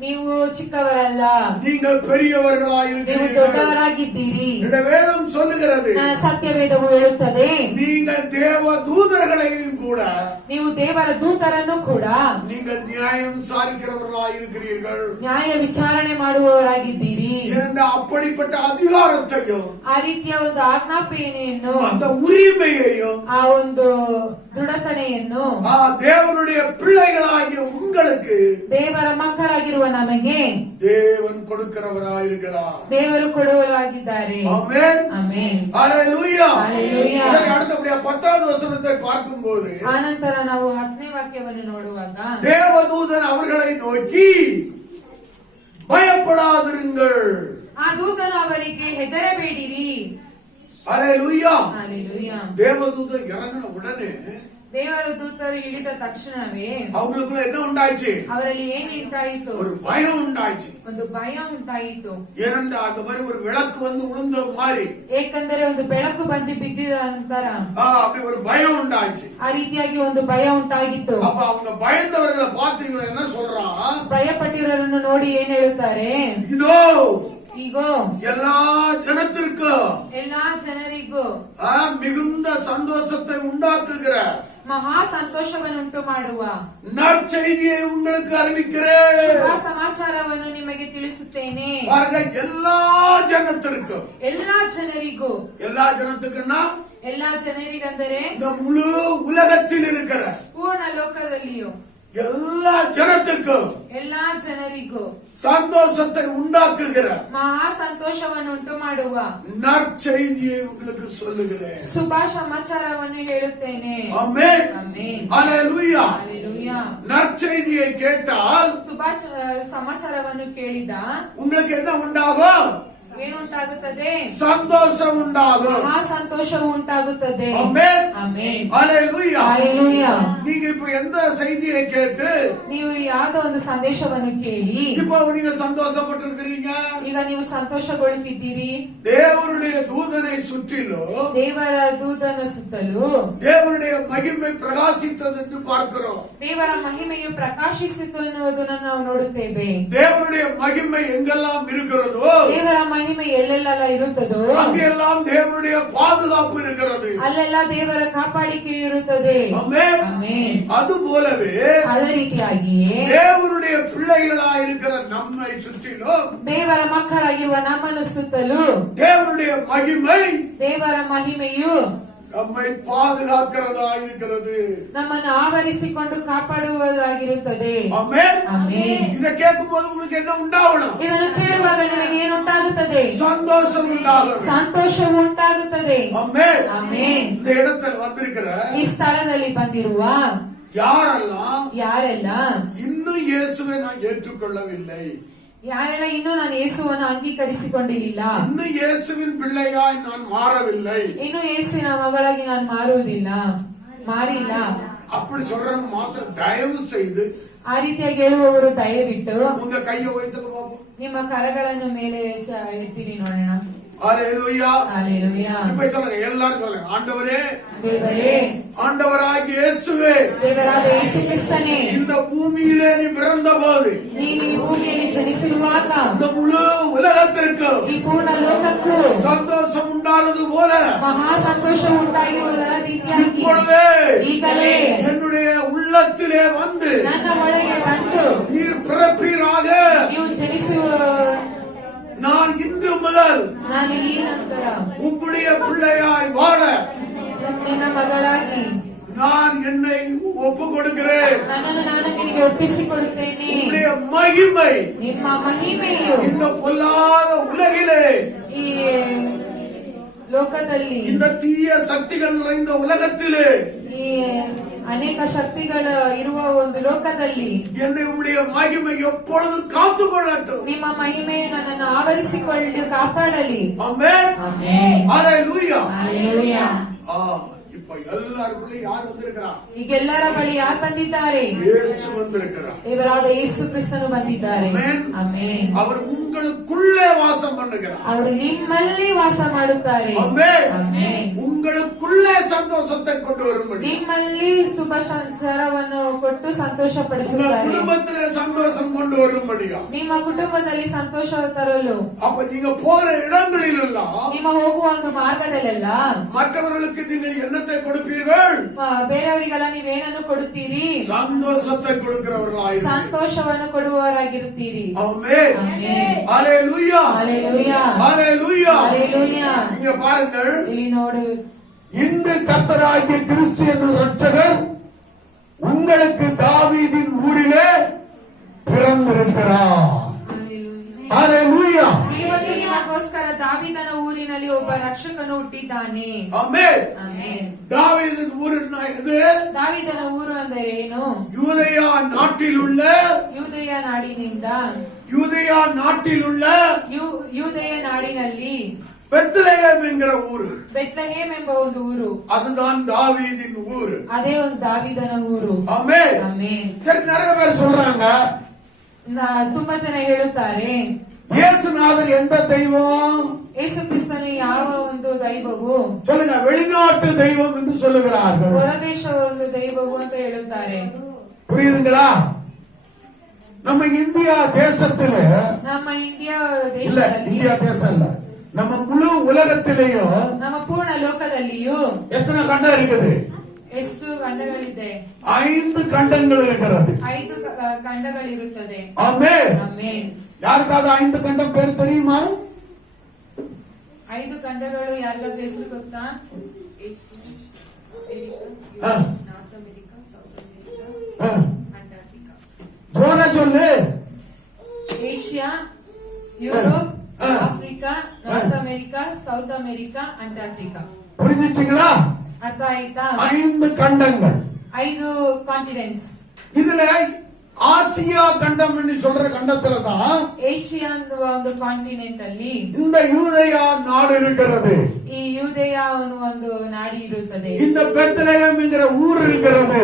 ನೀವು ಚಿಕ್ಕವರಲ್ಲ, நீங்கள் ನೀವು பெரியவர்களாயிருக்கிறீர்கள். ದೊಡ್ಡವರಾಗಿದ್ದೀರಿ. இந்த வேதம் சொல்லுகிறது ಸತ್ಯವೇದವು ಹೇಳುತ್ತದೆ, நீங்கள் தேவதூதர்களையும் கூட ನೀವು ದೇವರ ದೂತರನ್ನು ಕೂಡ நீங்கள் நியாயம் விசாரிக்கிறவர்களாயிருக்கிறீர்கள். ನ್ಯಾಯ ವಿಚಾರಣೆ ಮಾಡುವವರಾಗಿದ್ದೀರಿ. என்ற அப்படிப்பட்ட அதிகாரத்தையும் ಆ ರೀತಿಯ ಒಂದು ಆಜ್ಞಾಪನೆಯನ್ನು, அந்த உரிமையையும் ಆ ಒಂದು ದೃಢತನೆಯನ್ನು தேவனுடைய பிள்ளைகளாகிய உங்களுக்கு ದೇವರ ಮಕ್ಕಳಾಗಿರುವ ನಮಗೆ தேவன் கொடுக்கிறவராயிருக்கிறார். ದೇವರು ಕೊಡುವರಾಗಿದ್ದಾರೆ. ஆமென். ಆಮೆನ್. ஹalleluya. ஹalleluya. இதற்கு அடுத்தபடியாக 10வது வசனத்தை பார்க்கும்போது ಆನಂತರ ನಾವು 10ನೇ ವಾಕ್ಯವನ್ನು ನೋಡುವಾಗ தேவதூதன் அவர்களை நோக்கி பயப்படாதிருங்கள். ಆ ದೂತನು ಅವರಿಗೆ ಹೆದರಬೇಡಿರಿ. ஹalleluya. ஹalleluya. தேவதூதன் இறங்கின உடனே ದೇವರ ದೂತರು ಇಳಿದ ತಕ್ಷಣವೇ அவங்களுக்குள்ள என்ன உண்டாச்சு? ಅವರಲ್ಲಿ ಏನುಂಟಾಯಿತು? ஒரு பயம் உண்டாச்சு. ಒಂದು ಭಯ ಉಂಟಾಯಿತು. ஏனென்றா அந்த மாதிரி ஒரு விளக்கு வந்து விழுந்த மாதிரி ಏಕೆಂದರೆ ಒಂದು ಬೆಳಕು ಬಂದು ಬಿದ್ದಿದ ನಂತರ அப்படி ஒரு பயம் உண்டாச்சு. ಆ ರೀತಿಯಾಗಿ ಒಂದು ಭಯ ಉಂಟಾಗಿತ್ತು. அப்ப அவங்க பயந்தவர்களை பார்த்து இவன் என்ன சொல்றான்? ಭಯಪಟ್ಟಿರೋರನ್ನು ನೋಡಿ ಏನ್ ಹೇಳುತ್ತಾರೆ? இதோ ಈಗೋ எல்லா ஜனத்திற்கும் ಎಲ್ಲಾ ಜನರಿಗೂ மிகுந்த சந்தோஷத்தை உண்டாக்குகிற ಮಹಾ ಸಂತೋಷವನ್ನುಂಟು ಮಾಡುವ நற்செய்தியை உங்களுக்கு அறிவிக்கிறேன். ಶುಭ ಸಮಾಚಾರವನ್ನು ನಿಮಗೆ ತಿಳಿಸುತ್ತೇನೆ. பாருங்க, எல்லா ஜனத்திற்கும். ಎಲ್ಲಾ ಜನರಿಗೂ. எல்லா ஜனத்துக்குன்னா ಎಲ್ಲಾ ಜನರಿಗಂದರೆ இந்த முழு உலகத்தில் இருக்கிற ಪೂರ್ಣ ಲೋಕದಲ್ಲಿಯೂ எல்லா ஜனத்துக்கும் ಎಲ್ಲಾ ಜನರಿಗೂ சந்தோஷத்தை உண்டாக்குகிற ಮಹಾ ಸಂತೋಷವನ್ನುಂಟು ಮಾಡುವ நற்செய்தியை உங்களுக்கு சொல்லுகிறேன். ಶುಭ ಸಮಾಚಾರವನ್ನು ಹೇಳುತ್ತೇನೆ. ஆமென். ಆಮೆನ್. ஹalleluya. ಹಲ್ಲೆಲೂಯಾ. நற்செய்தியை கேட்டால் ಶುಭ ಸಮಾಚಾರವನ್ನು ಕೇಳಿದ உங்களுக்கு என்ன உண்டாகும்? ಏನುಂಟಾಗುತ್ತದೆ? சந்தோஷம் உண்டாகும். ಮಹಾ ಸಂತೋಷವು ಉಂಟಾಗುತ್ತದೆ. ஆமென். ಆಮೆನ್. ஹalleluya. ಹಲ್ಲೆಲೂಯಾ. நீங்க இப்ப எந்த செய்தியை கேட்டு ನೀವು ಯಾವುದೋ ಒಂದು ಸಂದೇಶವನ್ನು ಕೇಳಿ இப்ப நீங்க சந்தோஷப்பட்டிருக்கிறீங்க? ಈಗ ನೀವು ಸಂತೋಷಗೊಳ್ಳುತ್ತಿದ್ದೀರಿ. தேவனுடைய தூதனை சுற்றிலும் ದೇವರ ದೂತನ ಸುತ್ತಲೂ தேவனுடைய மகிமை பிரகாசித்தது என்று பார்க்கிறோம். ದೇವರ ಮಹಿಮೆಯು ಪ್ರಕಾಶಿಸಿತು ಎನ್ನುವುದನ್ನು ನಾವು ನೋಡುತ್ತೇವೆ. தேவனுடைய மகிமை எங்கெல்லாம் இருக்கிறதோ ದೇವರ ಮಹಿಮೆ ಎಲ್ಲೆಲ್ಲ ಇರುತ್ತದೋ அங்கெல்லாம் தேவனுடைய பாதுகாப்பு இருக்கிறது. ಅಲ್ಲೆಲ್ಲ ದೇವರ ಕಾಪಾಡಿಕೆ ಇರುತ್ತದೆ. ஆமென். ಆಮೆನ್. அது போலவே ಅದೇ ರೀತಿಯಾಗಿಯೇ தேவனுடைய பிள்ளைகளாய் இருக்கிற நம்மை சுற்றிலும் ದೇವರ ಮಕ್ಕಳಾಗಿರುವ ನಮ್ಮನ್ನು ಸುತ್ತಲೂ தேவனுடைய மகிமை ದೇವರ ಮಹಿಮೆಯು நம்மை பாதுகாக்கிறதா இருக்கிறது. ನಮ್ಮನ್ನು ಆವರಿಸಿಕೊಂಡು ಕಾಪಾಡುವುದಾಗಿರುತ್ತದೆ. ஆமென். ಆಮೆನ್. இதை கேட்கும் போது உங்களுக்கு என்ன உண்டாகணும்? ಇದನ್ನು ಕೇಳುವಾಗ ನಿಮಗೆ ಏನುಂಟಾಗುತ್ತದೆ? சந்தோஷம் உண்டாகணும். ಸಂತೋಷವು ಉಂಟಾಗುತ್ತದೆ. ஆமென். ಆಮೆನ್. இந்த இடத்துல வந்திருக்கிற ಈ ಸ್ಥಳದಲ್ಲಿ ಬಂದಿರುವ யாரெல்லாம் ಯಾರೆಲ್ಲ இன்னும் இயேசுவை நான் ஏற்றுக்கொள்ளவில்லை, ಯಾರೆಲ್ಲ ಇನ್ನೂ ನಾನು ಯೇಸುವನ್ನು ಅಂಗೀಕರಿಸಿಕೊಂಡಿಲ್ಲ, இன்னும் இயேசுவின் பிள்ளையாய் நான் மாறவில்லை, ಇನ್ನು ಯೇಸುವಿನ ಮಗಳಾಗಿ ನಾನು ಮಾರಿಲ್ಲ அப்படி சொல்றவங்க மாத்திரம் தயவு செய்து ಆ ರೀತಿಯಾಗಿ ಹೇಳುವವರು ದಯವಿಟ್ಟು உங்க கையை உயர்த்துக்க பார்ப்போம். ನಿಮ್ಮ ಕರಗಳನ್ನು ಮೇಲೆ ಎತ್ತಿರಿ ನೋಡೋಣ. ஹalleluya. ஹalleluya. இப்ப சொல்லுங்க, எல்லாரும் சொல்லுங்க, ஆண்டவரே, ದೇವರೇ, ஆண்டவராகிய இயேசுவே, ದೇವರಾದ ಯೇಸು ಕ್ರಿಸ್ತನೇ, இந்த பூமியிலே நீ பிறந்த போது ನೀನು ಈ ಭೂಮಿಯಲ್ಲಿ ಜನಿಸಿರುವಾಗ இந்த முழு உலகத்திற்கு ಈ ಪೂರ್ಣ ಲೋಕಕ್ಕೂ சந்தோஷம் உண்டானது போல ಮಹಾ ಸಂತೋಷ ಉಂಟಾಗಿರುವುದರ ರೀತಿಯಾಗಿ இப்பொழுதே ಈಗಲೇ என்னுடைய உள்ளத்திலே வந்து ನನ್ನ ಒಳಗೆ ಬಂದು நீர் பிறப்பீராக. ನೀವು ಜನಿಸುವ நான் இன்று முதல் ನಾನು ಈ ನಂತರ உம்முடைய பிள்ளையாய் வாழ ನಿನ್ನ ಮಗಳಾಗಿ நான் என்னை ஒப்பு கொடுக்கிறேன். ನನ್ನನ್ನು ನಾನು ನಿನಗೆ ಒಪ್ಪಿಸಿಕೊಡುತ್ತೇನೆ. உம்முடைய மகிமை ನಿಮ್ಮ ಮಹಿಮೆಯು இந்த பொல்லாத உலகிலே, ಈ ಲೋಕದಲ್ಲಿ, இந்த தீய சக்திகள் நிறைந்த உலகத்திலே ಈ ಅನೇಕ ಶಕ್ತಿಗಳ ಇರುವ ಒಂದು ಲೋಕದಲ್ಲಿ என்னை உம்முடைய மகிமை எப்பொழுதும் காத்துக்கொள்ளட்டும். ನಿಮ್ಮ ಮಹಿಮೆಯು ನನ್ನನ್ನು ಆವರಿಸಿಕೊಂಡು ಕಾಪಾಡಲಿ. ஆமென். ಆಮೆನ್. ஹalleluya. ಹಲ್ಲೆಲೂಯಾ. இப்ப எல்லாருக்குள்ள யார் வந்திருக்கிறா? ಈಗ ಎಲ್ಲರ ಬಳಿ ಯಾರು ಬಂದಿದ್ದಾರೆ? இயேசு வந்திருக்கிறார். ದೇವರಾದ ಯೇಸು ಕ್ರಿಸ್ತನು ಬಂದಿದ್ದಾರೆ. ಆಮೆನ್. ಆಮೆನ್. அவர் உங்களுக்குள்ளே வாசம் பண்ணுகிறார். ಅವರು ನಿಮ್ಮಲ್ಲಿ ವಾಸ ಮಾಡುತ್ತಾರೆ. ஆமென். ಆಮೆನ್. உங்களுக்குள்ளே சந்தோஷத்தை கொண்டு வரும்படி, ನಿಮ್ಮಲ್ಲಿ ಶುಭ ಸಂಚಾರವನ್ನು ಕೊಟ್ಟು ಸಂತೋಷ உங்க ಪಡಿಸುತ್ತಾರೆ. குடும்பத்திலே சந்தோஷம் கொண்டு வரும்படியா. ನಿಮ್ಮ ಕುಟುಂಬದಲ್ಲಿ ಸಂತೋಷ ತರಲು, அப்ப நீங்க போற இடங்களில் எல்லாம் ನಿಮ್ಮ ಹೋಗುವ ಒಂದು ಮಾರ್ಗದಲ್ಲೆಲ್ಲ மற்றவர்களுக்கு நீங்கள் என்னத்தை கொடுப்பீர்கள்? ಬೇರೆಯವರಿಗೆಲ್ಲ ನೀವೇನನ್ನು ಕೊಡುತ್ತೀರಿ? சந்தோஷத்தை கொடுக்கிறவர்களாய். ಸಂತೋಷವನ್ನು ಕೊಡುವವರಾಗಿರುತ್ತೀರಿ. ஆமென். ಆಮೆನ್. ஹalleluya. ಹಲ್ಲೆಲೂಯಾ. ஹalleluya. ಹಲ್ಲೆಲೂಯಾ. இங்க பாருங்கள், ಇಲ್ಲಿ ನೋಡು, இந்த கர்த்தராகிய கிறிஸ்து என்னும் ரட்சகர் உங்களுக்கு தாவீதின் ஊரிலே பிறந்திருக்கிறார். ஹalleluya. ಇವತ್ತು ನಿಮಗೋಸ್ಕರ ದಾವೀದನ ಊರಿನಲ್ಲಿ ಒಬ್ಬ ರಕ್ಷಕನು ಹುಟ್ಟಿದ್ದಾನೆ. ஆமென். ಆಮೆನ್. தாவீதின் ஊருன்னா எது? ದಾವೀದನ ಊರು ಅಂದರೆ ಏನು? யூதேயா நாட்டில் உள்ள, ಯೂದಯ ನಾಡಿನಿಂದ, யூதேயா நாட்டில் உள்ள ಯೂದಯ ನಾಡಿನಲ್ಲಿ பெத்லெகேம் என்கிற ஊரு. ಬೆತ್ಲೆಹೇಮ್ ಎಂಬ ಒಂದು ಊರು. அதுதான் தாவீதின் ஊரு. ಅದೇ ಒಂದು ದಾವೀದನ ಊರು. ஆமென். ಆಮೆನ್. சரி, நிறைய பேர் சொல்றாங்க, ತುಂಬಾ ಜನ ಹೇಳುತ್ತಾರೆ, இயேசுநாதர் எந்த தெய்வம்? ಯೇಸು ಕ್ರಿಸ್ತನು ಯಾವ ಒಂದು ದೈವವು? சொல்லுங்க. வெளிநாட்டு தெய்வம் என்று சொல்லுகிறார்கள். ಹೊರದೇಶ ಒಂದು ದೈವವು ಅಂತ ಹೇಳುತ್ತಾರೆ. புரியுதுங்களா? நம்ம இந்தியா தேசத்திலே, ನಮ್ಮ ಇಂಡಿಯಾ இல்ல ದೇಶದಲ್ಲಿ, இந்தியா தேசம் இல்ல, நம்ம முழு உலகத்திலேயும் ನಮ್ಮ ಪೂರ್ಣ ಲೋಕದಲ್ಲಿಯೂ எத்தனை கண்டம் இருக்குது? ಎಷ್ಟು ಖಂಡಗಳಿದೆ? 5 கண்டங்கள் இருக்கிறது. 5 ಖಂಡಗಳಿರುತ್ತದೆ. ஆமென். ಆಮೆನ್. யாருக்காவது 5 கண்டம் பேர் தெரியுமா? 5 ಖಂಡಗಳು ಯಾರಿಗಾದ್ರೂ ಹೆಸರು ಗೊತ್ತಾ? ஆ, ನಾರ್ತ್ ಅಮೆರಿಕಾ, ಸೌತ್ ಅಮೆರಿಕಾ, ஆ. ಅಂಟಾರ್ಟಿಕಾ. ஜோரா சொல்லு. ಏಷ್ಯಾ, ಯುರೋಪ್, ஆ. Africa, north America, south America, Antarctica. புரிஞ்சுச்சுங்களா? ಅರ್ಥ ಆಯ್ತಾ? 5 கண்டங்கள். 5 ಕಾಂಟಿನೆಂಟ್ಸ್. இதுல ஆசியா கண்டம் என்று சொல்ற கண்டத்துல தான் ಏಷ್ಯಾ ಅನ್ನುವ ಒಂದು ಕಾಂಟಿನೆಂಟ್ ಅಲ್ಲಿ இந்த யூதேயா நாடு இருக்கிறது. ಈ ಯೂದಯ ಅನ್ನುವ ಒಂದು ನಾಡಿ ಇರುತ್ತದೆ. இந்த பெத்லெகேம் என்கிற ஊர் இருக்கிறது.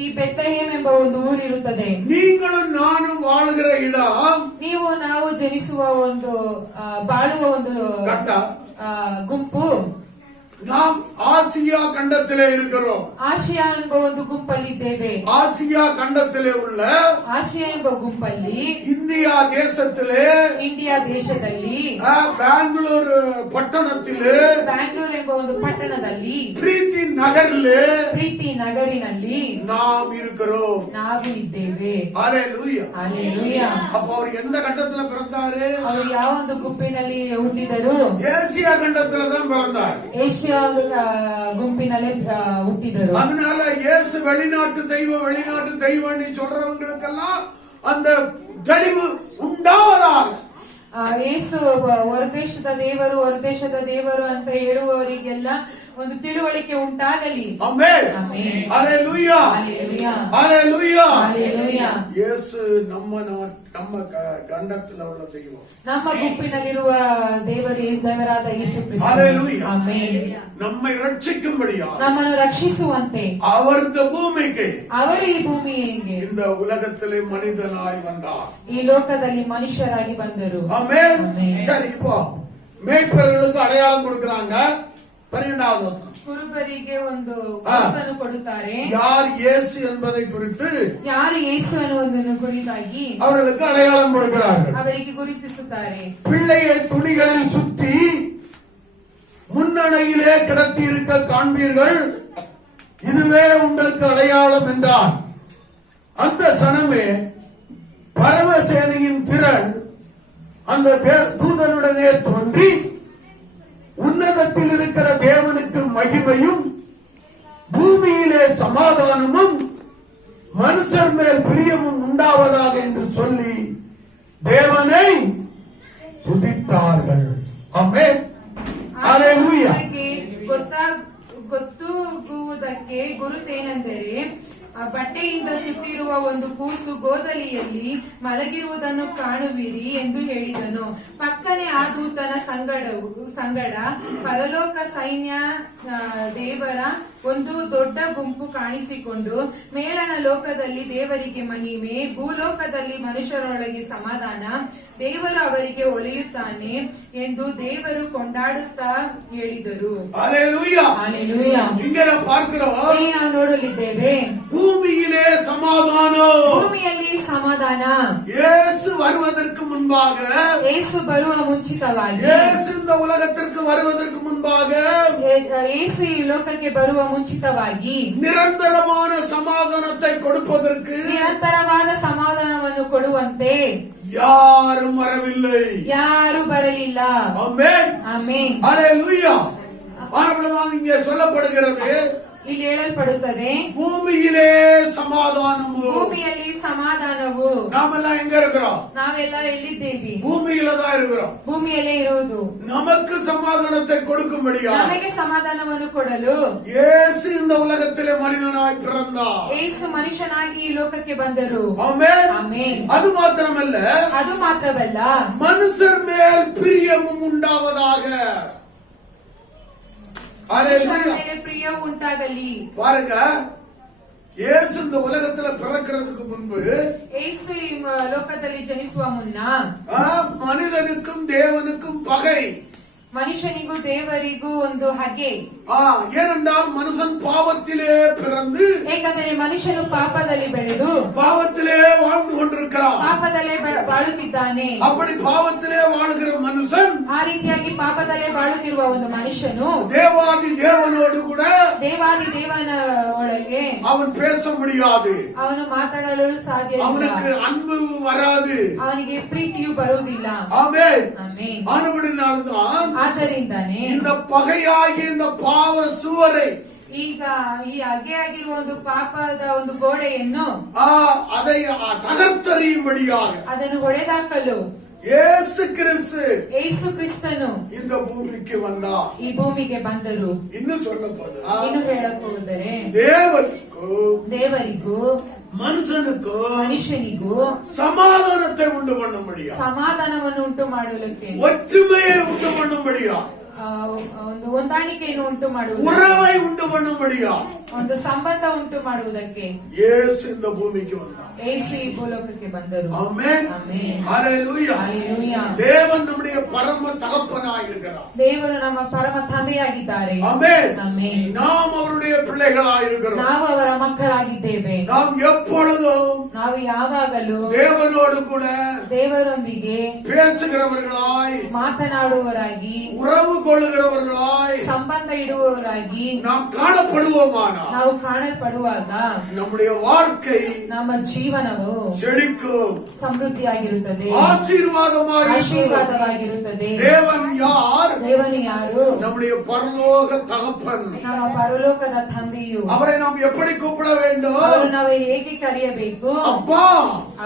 ಈ ಬೆತ್ಲೆಹೇಮ್ ಎಂಬ ಒಂದು ಊರಿರುತ್ತದೆ. நீங்களும் நானும் வாழுகிற இடம், ನೀವು ನಾವು ಜನಿಸುವ ಒಂದು ಬಾಳುವ ಒಂದು கண்ட, ಗುಂಪು, நாம் ஆசியா கண்டத்திலே இருக்கிறோம். ಆಸಿಯಾ ಎಂಬ ಒಂದು ಗುಂಪಲ್ಲಿದ್ದೇವೆ. ஆசியா கண்டத்திலே உள்ள ಆಸಿಯಾ ಎಂಬ ಗುಂಪಲ್ಲಿ இந்தியா தேசத்திலே, ಇಂಡಿಯಾ ದೇಶದಲ್ಲಿ, பெங்களூர் பட்டணத்திலே, ಬ್ಯಾಂಗ್ಳೂರ್ ಎಂಬ ಒಂದು ಪಟ್ಟಣದಲ್ಲಿ, பிரீத்தி நகரிலே ಪ್ರೀತಿ ನಗರಿನಲ್ಲಿ நாம் இருக்கிறோம். ನಾವು ಇದ್ದೇವೆ. ஹalleluya. ಹಲ್ಲೆಲೂಯಾ. அப்ப அவர் எந்த கண்டத்துல பிறந்தாரு? ಅವರು ಯಾವ ಒಂದು ಗುಂಪಿನಲ್ಲಿ ಹುಟ್ಟಿದರು? ஏசியா கண்டத்துல தான் பிறந்தார். ಏಷ್ಯಾ ಒಂದು ಗುಂಪಿನಲ್ಲಿ ಹುಟ್ಟಿದರು. அதனால இயேசு வெளிநாட்டு தெய்வம் சொல்றவங்களுக்கெல்லாம் அந்த தெளிவு உண்டாவதாக. ಯೇಸು ಹೊರದೇಶದ ದೇವರು ಅಂತ ಹೇಳುವವರಿಗೆಲ್ಲ ಒಂದು ತಿಳುವಳಿಕೆ ಉಂಟಾಗಲಿ. ஆமென். ಆಮೆನ್. ஹalleluya. ಹಲ್ಲೆಲೂಯಾ. ஹalleluya. ಹಲ್ಲೆಲೂಯಾ. இயேசு நம்ம கண்டத்துல உள்ள தெய்வம். ನಮ್ಮ ಗುಂಪಿನಲ್ಲಿರುವ ದೇವರಾದ ಯೇಸು ಕ್ರಿಸ್ತ. ஹalleluya. ಆಮೆನ್. நம்மை ரட்சிக்கும்படியா ನಮ್ಮನ್ನು ರಕ್ಷಿಸುವಂತೆ அவர் இந்த பூமிக்கு, ಅವರು ಈ ಭೂಮಿಗೆ, இந்த உலகத்திலே மனிதனாய் வந்தார். ಈ ಲೋಕದಲ್ಲಿ ಮನುಷ್ಯರಾಗಿ ಬಂದರು. ஆமென். ஆமென். சரி, இப்போ மேய்ப்பர்களுக்கு அடையாளம் கொடுக்கறாங்க. 12வது வசனம். ಕುರುಬರಿಗೆ ಒಂದು ಗುರುತನ್ನು ಕೊಡುತ್ತಾರೆ. யார் இயேசு என்பதை குறித்து ಯಾರು ಯೇಸು ಅನ್ನುವುದನ್ನು ಕುರಿತಾಗಿ அவர்களுக்கு அடையாளம் கொடுக்கிறார்கள். ಅವರಿಗೆ ಗುರುತಿಸುತ್ತಾರೆ. பிள்ளையை துணிகளில் சுத்தி முன்னணையிலே கிடத்தி இருக்க காண்பீர்கள், இதுவே உங்களுக்கு அடையாளம் என்றார். அந்த சனமே பரமசேனையின் திரள் அந்த தூதனுடனே தோன்றி, உன்னதத்தில் இருக்கிற தேவனுக்கு மகிமையும் பூமியிலே சமாதானமும் மனுஷர் மேல் பிரியமும் உண்டாவதாக என்று சொல்லி தேவனை துதித்தார்கள். ஆமென். ஹalleluya. ಗೊತ್ತಾಗುವುದಕ್ಕೆ ಗುರುತೇನೆಂದರೆ ಬಟ್ಟೆಯಿಂದ ಸುತ್ತಿರುವ ಒಂದು ಕೂಸು ಗೋದಲಿಯಲ್ಲಿ ಮಲಗಿರುವುದನ್ನು ಕಾಣುವಿರಿ ಎಂದು ಹೇಳಿದನು. ಪಕ್ಕನೆ ಆ ದೂತನ ಸಂಗಡ ಪರಲೋಕ ಸೈನ್ಯ ದೇವರ ಒಂದು ದೊಡ್ಡ ಗುಂಪು ಕಾಣಿಸಿಕೊಂಡು, ಮೇಲಣ ಲೋಕದಲ್ಲಿ ದೇವರಿಗೆ ಮಹಿಮೆ, ಭೂಲೋಕದಲ್ಲಿ ಮನುಷ್ಯರೊಳಗೆ ಸಮಾಧಾನ, ದೇವರು ಅವರಿಗೆ ಒಲಿಯುತ್ತಾನೆ ಎಂದು ದೇವರು ಕೊಂಡಾಡುತ್ತಾ ಹೇಳಿದರು. ஹalleluya. ஹalleluya. இங்கே நாம் பார்க்கிறோம், ಇಲ್ಲಿ ನಾವು ನೋಡಲಿದ್ದೇವೆ, பூமியிலே சமாதானம். ಭೂಮಿಯಲ್ಲಿ ಸಮಾಧಾನ. இயேசு வருவதற்கு முன்பாக, ಯೇಸು ಬರುವ ಮುಂಚಿತವಾಗಿ, இயேசு இந்த உலகத்திற்கு வருவதற்கு முன்பாக ಯೇಸು ಈ ಲೋಕಕ್ಕೆ ಬರುವ ಮುಂಚಿತವಾಗಿ நிரந்தரமான சமாதானத்தை கொடுப்பதற்கு ನಿರಂತರವಾದ ಸಮಾಧಾನವನ್ನು ಕೊಡುವಂತೆ யாரும் வரவில்லை. ಯಾರು ಬರಲಿಲ್ಲ. ஆமென். ಆಮೆನ್. ஹalleluya. ஆனபடிதான் இங்கே சொல்லப்படுகிறது, ಇಲ್ಲಿ ಹೇಳಲ್ಪಡುತ್ತದೆ, பூமியிலே சமாதானமு. ಭೂಮಿಯಲ್ಲಿ ಸಮಾಧಾನವು. நாமெல்லாம் எங்க இருக்கிறோம்? ನಾವೆಲ್ಲ ಎಲ್ಲಿದ್ದೇವೆ? பூமியில தான் இருக்கிறோம். ಭೂಮಿಯಲ್ಲೇ ಇರುವುದು. நமக்கு சமாதானத்தை கொடுக்கும்படியா ನಮಗೆ ಸಮಾಧಾನವನ್ನು ಕೊಡಲು இயேசு இந்த உலகத்திலே மனிதனாய் பிறந்தார். ಯೇಸು ಮನುಷ್ಯನಾಗಿ ಈ ಲೋಕಕ್ಕೆ ಬಂದರು. ஆமென். ಆಮೆನ್. அது மாத்திரமல்ல, ಅದು ಮಾತ್ರವಲ್ಲ, மனுஷர் மேல் பிரியமும் உண்டாவதாக. ಮನುಷ್ಯರ ஹalleluya. ಮೇಲೆ ಪ್ರಿಯವು ಉಂಟಾಗಲಿ. பாருங்க, இயேசு இந்த உலகத்துல பிறக்கிறதுக்கு முன்பு ಯೇಸು ಈ ಲೋಕದಲ್ಲಿ ಜನಿಸುವ ಮುನ್ನ மனிதனுக்கும் தேவனுக்கும் பகை. ಮನುಷ್ಯನಿಗೂ ದೇವರಿಗೂ ಒಂದು ಹಗೆ. ஏனென்றால் மனுஷன் பாவத்திலே பிறந்து ಏಕೆಂದರೆ ಮನುಷ್ಯನು ಪಾಪದಲ್ಲಿ ಬೆಳೆದು பாவத்திலே வாழ்ந்து கொண்டிருக்கிறான். ಪಾಪದಲ್ಲೇ ಬಾಳುತ್ತಿದ್ದಾನೆ. அப்படி பாவத்திலே வாழுகிற மனுஷன் ಆ ರೀತಿಯಾಗಿ ಪಾಪದಲ್ಲೇ ಬಾಳುತ್ತಿರುವ ಒಂದು ಮನುಷ್ಯನು தேவாதி தேவனோடு கூட ದೇವಾದಿ ದೇವನ ಒಳಗೆ அவன் பேச முடியாது. ಅವನು ಮಾತಾಡಲು ಸಾಧ್ಯ ಇಲ್ಲ. அவனுக்கு அன்பு வராது. ಅವನಿಗೆ ಪ್ರೀತಿಯು ಬರುವುದಿಲ್ಲ. ஆமென். ಆಮೆನ್. ஆனபடினால்தான் ಆದ್ದರಿಂದಾನೆ இந்த பகையாகிய இந்த பாவ சுவரை ಈಗ ಈ ಹಗೆಯಾಗಿರುವ ಒಂದು ಪಾಪದ ಒಂದು ಗೋಡೆಯನ್ನು அதை தகர்த்தறியும்படியாக ಅದನ್ನು ಹೊಡೆದಾಕಲು இயேசு கிறிஸ்து ಯೇಸು ಕ್ರಿಸ್ತನು இந்த பூமிக்கு வந்தார். ಈ ಭೂಮಿಗೆ ಬಂದರು. இன்னும் சொல்ல போதா, ಏನು ಹೇಳಕ್ ಹೋದರೆ ದೇವರಿಗೂ மனுஷனுக்கு ಮನುಷ್ಯನಿಗೂ சமாதானத்தை உண்டு பண்ணும்படியா, ಸಮಾಧಾನವನ್ನು ಉಂಟು ಮಾಡಲಿಕ್ಕೆ, ஒற்றுமையை உண்டு பண்ணும்படியா, ಒಂದು ಹೊಂದಾಣಿಕೆಯನ್ನು ಉಂಟು ಮಾಡುವುದು, உறவை உண்டு பண்ணும்படியா ಒಂದು ಸಂಬಂಧ ಉಂಟು ಮಾಡುವುದಕ್ಕೆ இயேசு இந்த பூமிக்கு வந்தார். ಯೇಸು ಈ ಭೂಲೋಕಕ್ಕೆ ಬಂದರು. ஆமென். ಆಮೆನ್. ஹalleluya. ஹalleluya. தேவன் நம்முடைய பரம தகப்பனாய் இருக்கிறார். ದೇವರು ನಮ್ಮ ಪರಮ ತಂದೆಯಾಗಿದ್ದಾರೆ. ஆமென். ಆಮೆನ್. நாம் அவருடைய பிள்ளைகளாய் இருக்கிறோம். ನಾವು ಅವರ ಮಕ್ಕಳಾಗಿದ್ದೇವೆ. நாம் எப்பொழுதும் ನಾವು ಯಾವಾಗಲೂ தேவனோடு கூட ದೇವರೊಂದಿಗೆ பேசுகிறவர்களாய், ಮಾತನಾಡುವವರಾಗಿ, உறவு கொள்ளுகிறவர்களாய் ಸಂಬಂಧ ಇಡುವವರಾಗಿ நாம் காணப்படுவோமானால் ನಾವು ಕಾಣಲ್ಪಡುವಾಗ நம்முடைய வாழ்க்கை ನಮ್ಮ ಜೀವನವು செழிக்கும், ಸಮೃದ್ಧಿಯಾಗಿರುತ್ತದೆ, ಆಶೀರ್ವಾದವಾಗಿರುತ್ತದೆ. தேவன் யார்? ದೇವನು ಯಾರು? நம்முடைய பரலோக தகப்பன். ನಮ್ಮ ಪರಲೋಕದ ತಂದೆಯು. அவரை நாம் எப்படி கூப்பிட வேண்டும்? ಅವರು ನಾವು ಹೇಗೆ ಕರೆಯಬೇಕು? அப்பா,